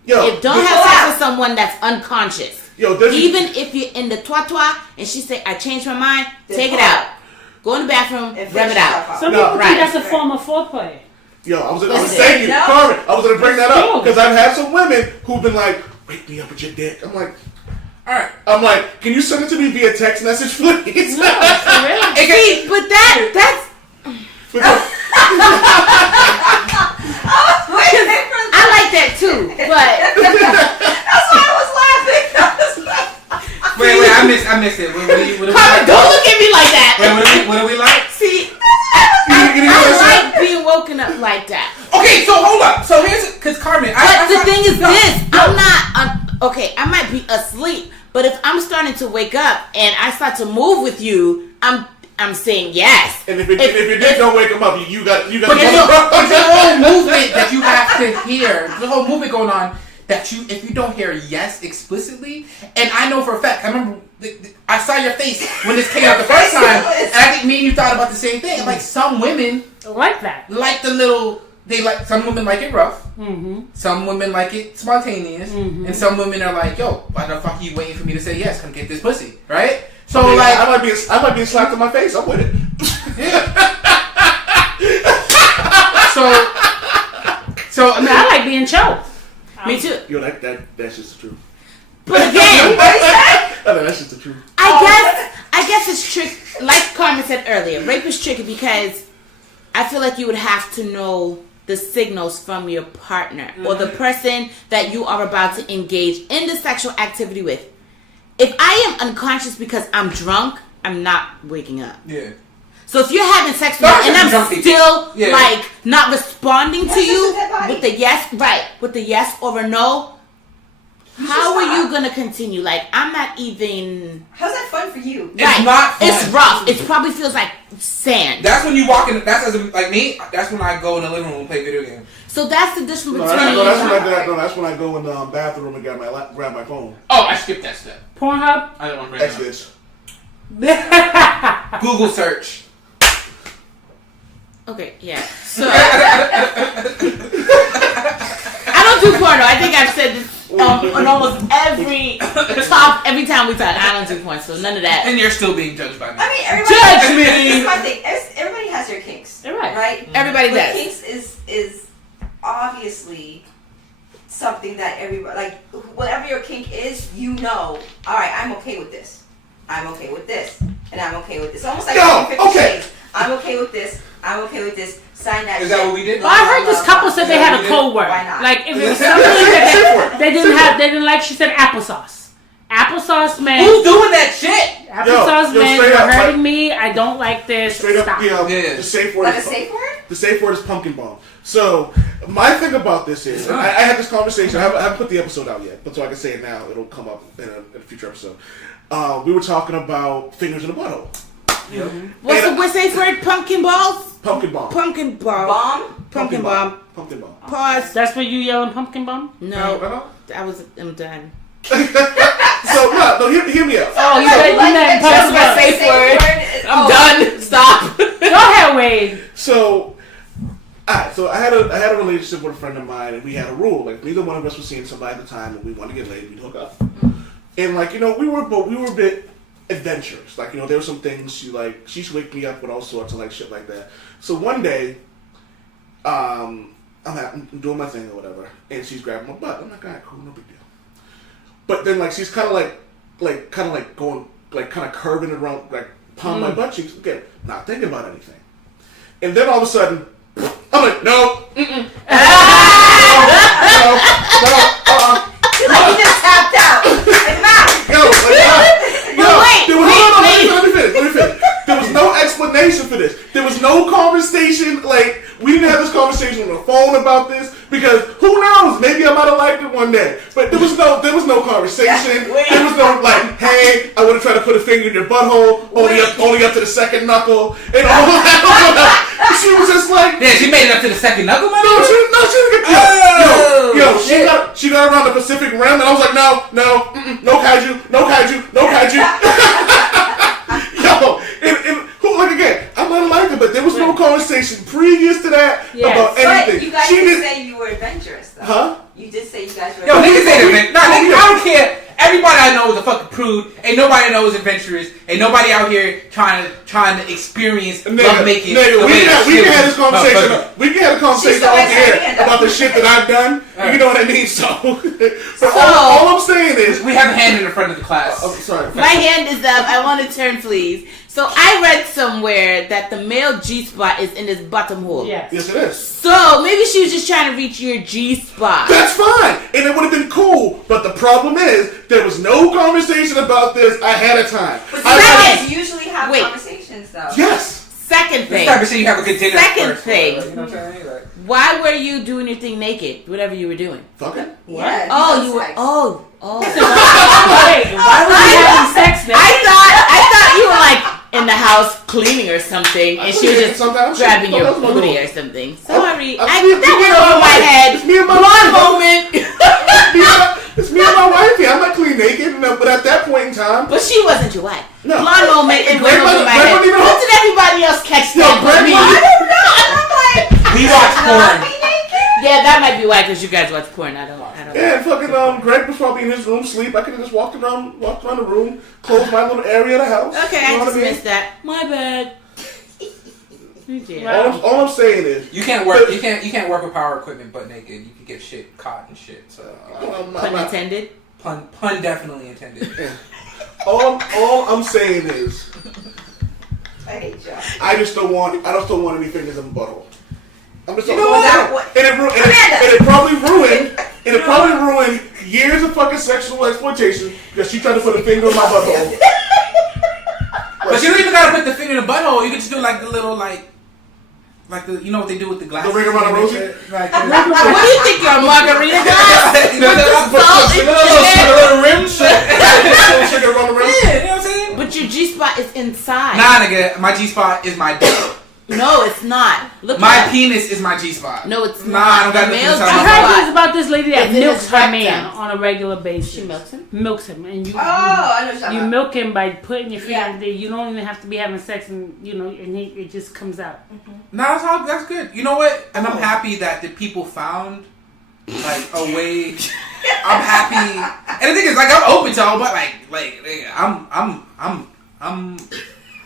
Yo, If don't have sex with someone that's unconscious. Yo, there's Even if you're in the twa and she say, I changed my mind, take it out. Go in the bathroom, And rub it out. finish Some No, people right. think that's a form of foreplay. Yo, I was Listen. thank you, No. Carmen. I was gonna bring that It's up true. because I've had some women who've been like, "Wake me up with your dick." I'm like, All right. I'm like, can you send it to me via text message, please? No, for real. See, but that's Because- I like that too. But That's why I was laughing. Wait, I missed it. What do we Carmen, like? don't look at me like that. Wait, what do we like? See, you know what I'm saying? I like being woken up like that. Okay, so hold up. So here's because Carmen. But the thing is this, I'm not, okay, I might be asleep, but if I'm starting to wake up and I start to move with you, I'm saying yes. And if your dick don't wake him up, you got. But there's a whole movement that you have to hear. There's a whole movement going on that if you don't hear yes explicitly, and I know for a fact, I remember I saw your face when this came out the first time, and I think me and you thought about the same thing. Like some women Like that. like the little. Some women like it rough. Mm-hmm. Some women like it spontaneous, and some women are like, "Yo, why the fuck are you waiting for me to say yes? Come get this pussy, right?" So I might be slapped in my face. I'm with it. So I mean, I like being choked. Me too. Yo, that's just the truth. But again, That's just the truth. I guess it's tricky. Like Carmen said earlier, rape is tricky because I feel like you would have to know the signals from your partner or the person that you are about to engage in the sexual activity with. If I am unconscious because I'm drunk, I'm not waking up. yeah. So if you're having sex with me and I'm still like not responding to you with the yes, right, with the yes or a no, how are you gonna continue? Like I'm not even. How's that fun for you? It's not fun. It's rough. It probably feels like sand. That's when you walk in. That's like me. That's when I go in the living room and play video games. So that's the difference between. That's when I go in the bathroom and grab my phone. Oh, I skipped that step. Pornhub. I don't want to bring That's it up. bitch. Google search. Okay, yeah. So I don't do porno. I think I've said this on almost every time we talk. I don't do porn, so none of that. And you're still being judged by me. I mean, everybody. Judge me! This is my thing. Everybody has their kinks, Right. right? Everybody But does. kinks is obviously something that everybody, like, whatever your kink is, you know, all right, I'm okay with this. I'm okay with this. And I'm okay with this. Almost like Yo, 50 okay. Shades. I'm okay with this. I'm okay with this. Sign that Is shit. that what we did? Well, I heard this couple said they had a code word. Why not? Like if it was something that they didn't like, she said applesauce. Applesauce man. Who's doing that shit? Applesauce Yo, man, straight you're up, hurting like- me. I don't like this. Straight up, Stop. the safe word. Like a is- safe word? The safe word is pumpkin bomb. So my thing about this is, and I had this conversation. I haven't put the episode out yet, but so I can say it now. It'll come up in a future episode. We were talking about fingers in the butthole. What's the safe word? Pumpkin balls? Pumpkin bomb. Pumpkin ball. Bomb? Pumpkin bomb. Pumpkin bomb. Pause. That's what you yelling pumpkin bomb? No, I'm done. So no, hear me out. Oh, you said you meant That's pumpkin my bomb. safe word. I'm done. Stop. Go ahead, Wade. So, alright. So I had a relationship with a friend of mine, and we had a rule. Like neither one of us was seeing somebody at the time, and we wanted to get laid. We'd hook up, and like we were a bit adventurous. Like there were some things she'd wake me up with all sorts of like shit like that. So one day, I'm doing my thing or whatever, and she's grabbing my butt. I'm like, alright, cool, no big deal. But then she's kind of going kind of curving around, like palm my butt cheeks. Again, not thinking about anything. And then all of a sudden, I'm like, no, no, You just tapped out. It's not. Let me finish. There was no explanation for this. There was no conversation. Like, we didn't have this conversation on the phone about this because who knows? Maybe I might have liked it one day. But there was no conversation. There was no like, hey, I want to try to put a finger in your butthole, only up to the second knuckle, and all of that. She was just like, yeah, she made it up to the second knuckle. she got around the Pacific Rim, and I was like, no kaiju. Yo, and like again, I might have liked it, but there was no conversation previous to that about anything. But you guys did say you were adventurous, though. Huh? You did say you guys were. Yo, niggas ain't adventurous. Nah, niggas, I don't care. Everybody I know is a fucking prude. Ain't nobody I know is adventurous. Ain't nobody out here trying to experience love making. We can have this conversation. We can have a conversation off the air about the shit that I've done. You know what I mean? So all I'm saying is we have a hand in the front of the class. Oh, sorry. My hand is up. I want to turn, please. So I read somewhere that the male G-spot is in his bottom hole. Yes. Yes, it is. So maybe she was just trying to reach your G-spot. That's fine, and it would have been cool. But the problem is, there was no conversation about this ahead of time. But you guys usually have conversations, though. Yes. Second thing. It's time to say you have a good dinner. Second first, thing. You know what I'm saying? Like, Why were you doing your thing naked? Whatever you were doing. Fucking. Yeah, Oh, you were. Oh. Wait, why were you having sex then? I thought you were like in the house cleaning or something, and she was just grabbing your booty or something. Sorry, that went over my head. It's me and my One moment. It's me and my wife here. I'm not clean naked, but at that point in time. But she wasn't your wife. No. Blonde moment and went over my head. How did everybody else catch that but me? I don't know. I'm like, we watch porn. Yeah, that might be why, because you guys watch porn. I don't. Yeah, and fucking Greg was probably in his room sleep. I could have just walked around the room, closed my little area of the house. Okay, you know I just what missed that. My bad. All I'm saying is you can't work with power equipment butt naked. You can get shit caught and shit. So Pun intended. Pun definitely intended. all I'm saying is I hate y'all. I just don't want any fingers in the butthole. I'm just You know what? and it probably ruined years of fucking sexual exploitation because she tried to put a finger in my butthole. But you don't even gotta put the finger in the butthole. You can just do like the little like the you know what they do with the glasses. The ring around the rosy? Like, What do you think, you're a margarita glass? you know, The little rim shit. Sugar around the rim. Yeah, you know what I'm saying? But your G-spot is inside. Nah, nigga, my G-spot is my dick. No, it's not. Look My at penis is my G-spot. No, it's Nah, not. I don't got The nothing male to I tell heard about. this about this lady that It's in milks his her rectum. man on a regular basis. She milks him? Milks him, and you. Oh, I know what You you're milk him by putting your finger Yeah. in there. You don't even have to be having sex, and it just comes out. Nah, that's good. You know what? And I'm happy that the people found like a way. I'm happy, and the thing is, like, I'm open to all, but like,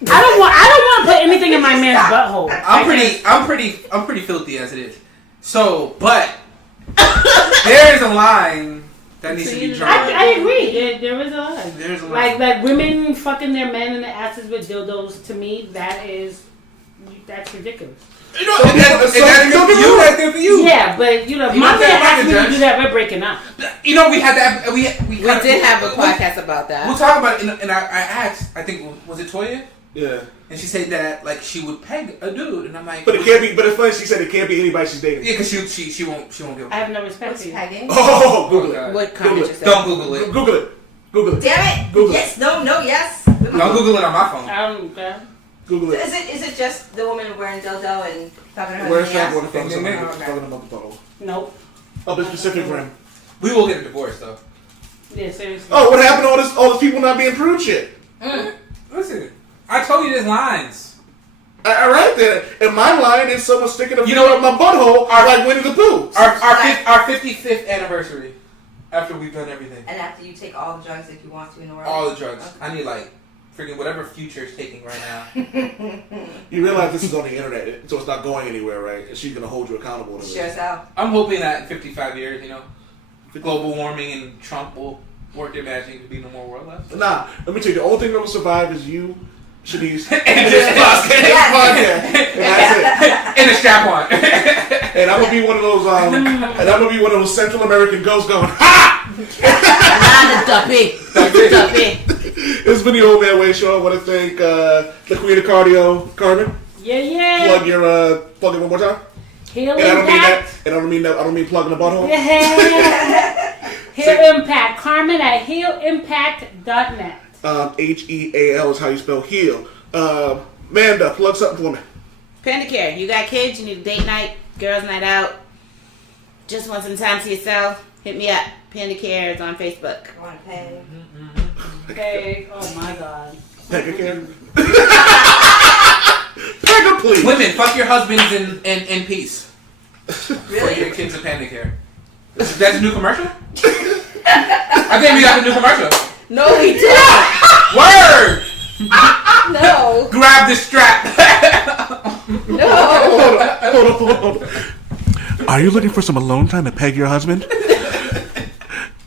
I don't want to put anything in my man's butthole. I'm pretty filthy as it is. So, but there is a line that needs to be drawn. I agree. There is a line. There's a line. Like women fucking their men in the asses with dildos. To me, that's ridiculous. You know, and that's good for you. That's good for you. Yeah, but if You my know, man I'm asks me to judge. do that, we're breaking up. You know, we had that. We did have a podcast about that. We'll talk about it. And I asked. I think was it Toya? Yeah. And she said that like she would peg a dude, and I'm like, But it can't be. But it's funny. She said it can't be anybody she's dating. yeah, because she won't give. I have no respect What's for he you. pegging? Oh, Google it. God. What comment you said? Don't Google it. Google it. Google it. Damn it! Google it. Yes, no, yes. Don't Google it on my phone. I don't. Google So it. is it just the woman wearing dildo and talking to her? Where's in the that ass? one from? Somebody Okay. talking about the butthole. Nope. Up in Pacific Rim. We will get a divorce though. Yeah, seriously. Oh, what happened to all these people not being proved shit? Listen, I told you there's lines. I right there. And my line is someone sticking a You finger know up my butthole like Winnie the Pooh. Our 55th anniversary. After we've done everything. And after you take all the drugs that you want to in the world? All the drugs. Okay. I need like freaking whatever Future is taking right now. You realize this is on the internet, so it's not going anywhere, right? And she's going to hold you accountable to this. Sure as hell. I'm hoping that in 55 years, global warming and Trump will work their magic to be no more world left. Nah, let me tell you, the only thing that will survive is you Shanice. And just fuck. Podcast. And that's it. In a strap on. And I'm gonna be one of those. And I'm gonna be one of those Central American ghosts going, ha! It's been the Old Man Way Show. I want to thank the Queen of Cardio, Carmen. Yeah. Plug it one more time. Heel And I don't mean that. Impact. And I don't mean plugging the butthole. Heel Impact. Carmen at heelimpact.net. HEAL is how you spell heel. Manda, plug something for me. Panda Care. You got kids, you need a date night, girls' night out, just want some time to yourself, hit me up. Panda Care is on Facebook. I want to pay. Hey, oh my God. Pega Care. Pega, please. Women, fuck your husbands in peace. For your kids a Panda Care. That's a new commercial? I think we got the new commercial. No, we don't. Word! No. Grab the strap. No. Hold on. Are you looking for some alone time to peg your husband?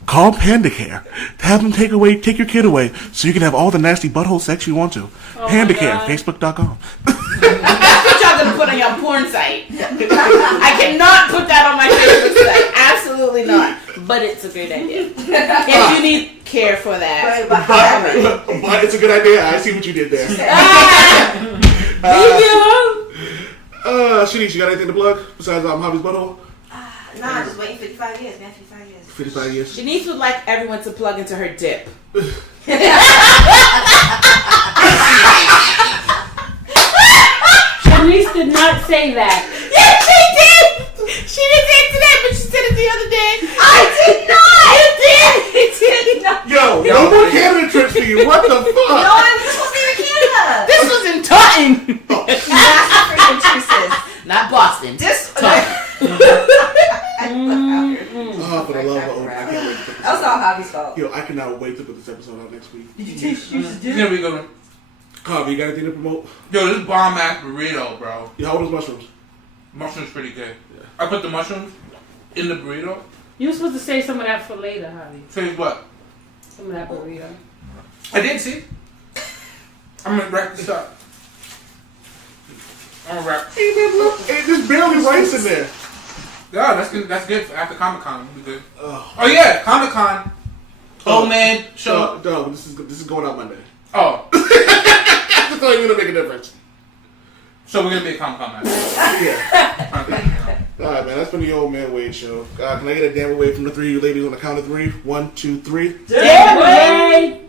Call Panda Care to have them take your kid away so you can have all the nasty butthole sex you want to. Panda Care, Facebook.com. That's what y'all gonna put on your porn site. I cannot put that on my Facebook site. Absolutely not. But it's a great idea. If you need care for that. But it's a good idea. I see what you did there. Shanice, you got anything to plug besides Hobby's butthole? Nah, just waiting 55 years, man. 55 years. 55 years. Shanice would like everyone to plug into her dip. Shanice did not say that. Yes, she did! She didn't say it today, but she said it the other day. I did not! You did! You did not. Yo, no more Canada trips for you. What the fuck? No, I'm supposed to be in Canada. This was in Taunton! That's freaking juices. Not Boston. Just Oh, for the love of old, I can't wait to put this That was all Hobby's fault. Yo, I cannot wait to put this episode out next week. Here we go. Harvey, you got anything to promote? Yo, this bomb ass burrito, bro. Yeah, how old is mushrooms? Mushrooms pretty good. I put the mushrooms in the burrito. You were supposed to save some of that for later, Javi. Say what? Some of that burrito. I did see. I'm gonna wrap this up. I'm gonna wrap. Hey, there's barely rice in there. Yeah, that's good. That's good for after Comic Con. We'll be good. Oh yeah, Comic Con. Old man show. No, this is going out Monday. Oh, That's not even gonna make a difference. so we're gonna be a Comic Con match. Yeah. Okay. All right, man. That's been the Old Man Wade Show. Can I get a damn away from the three of you ladies on the count of three? 1, 2, 3. Damn, Wade!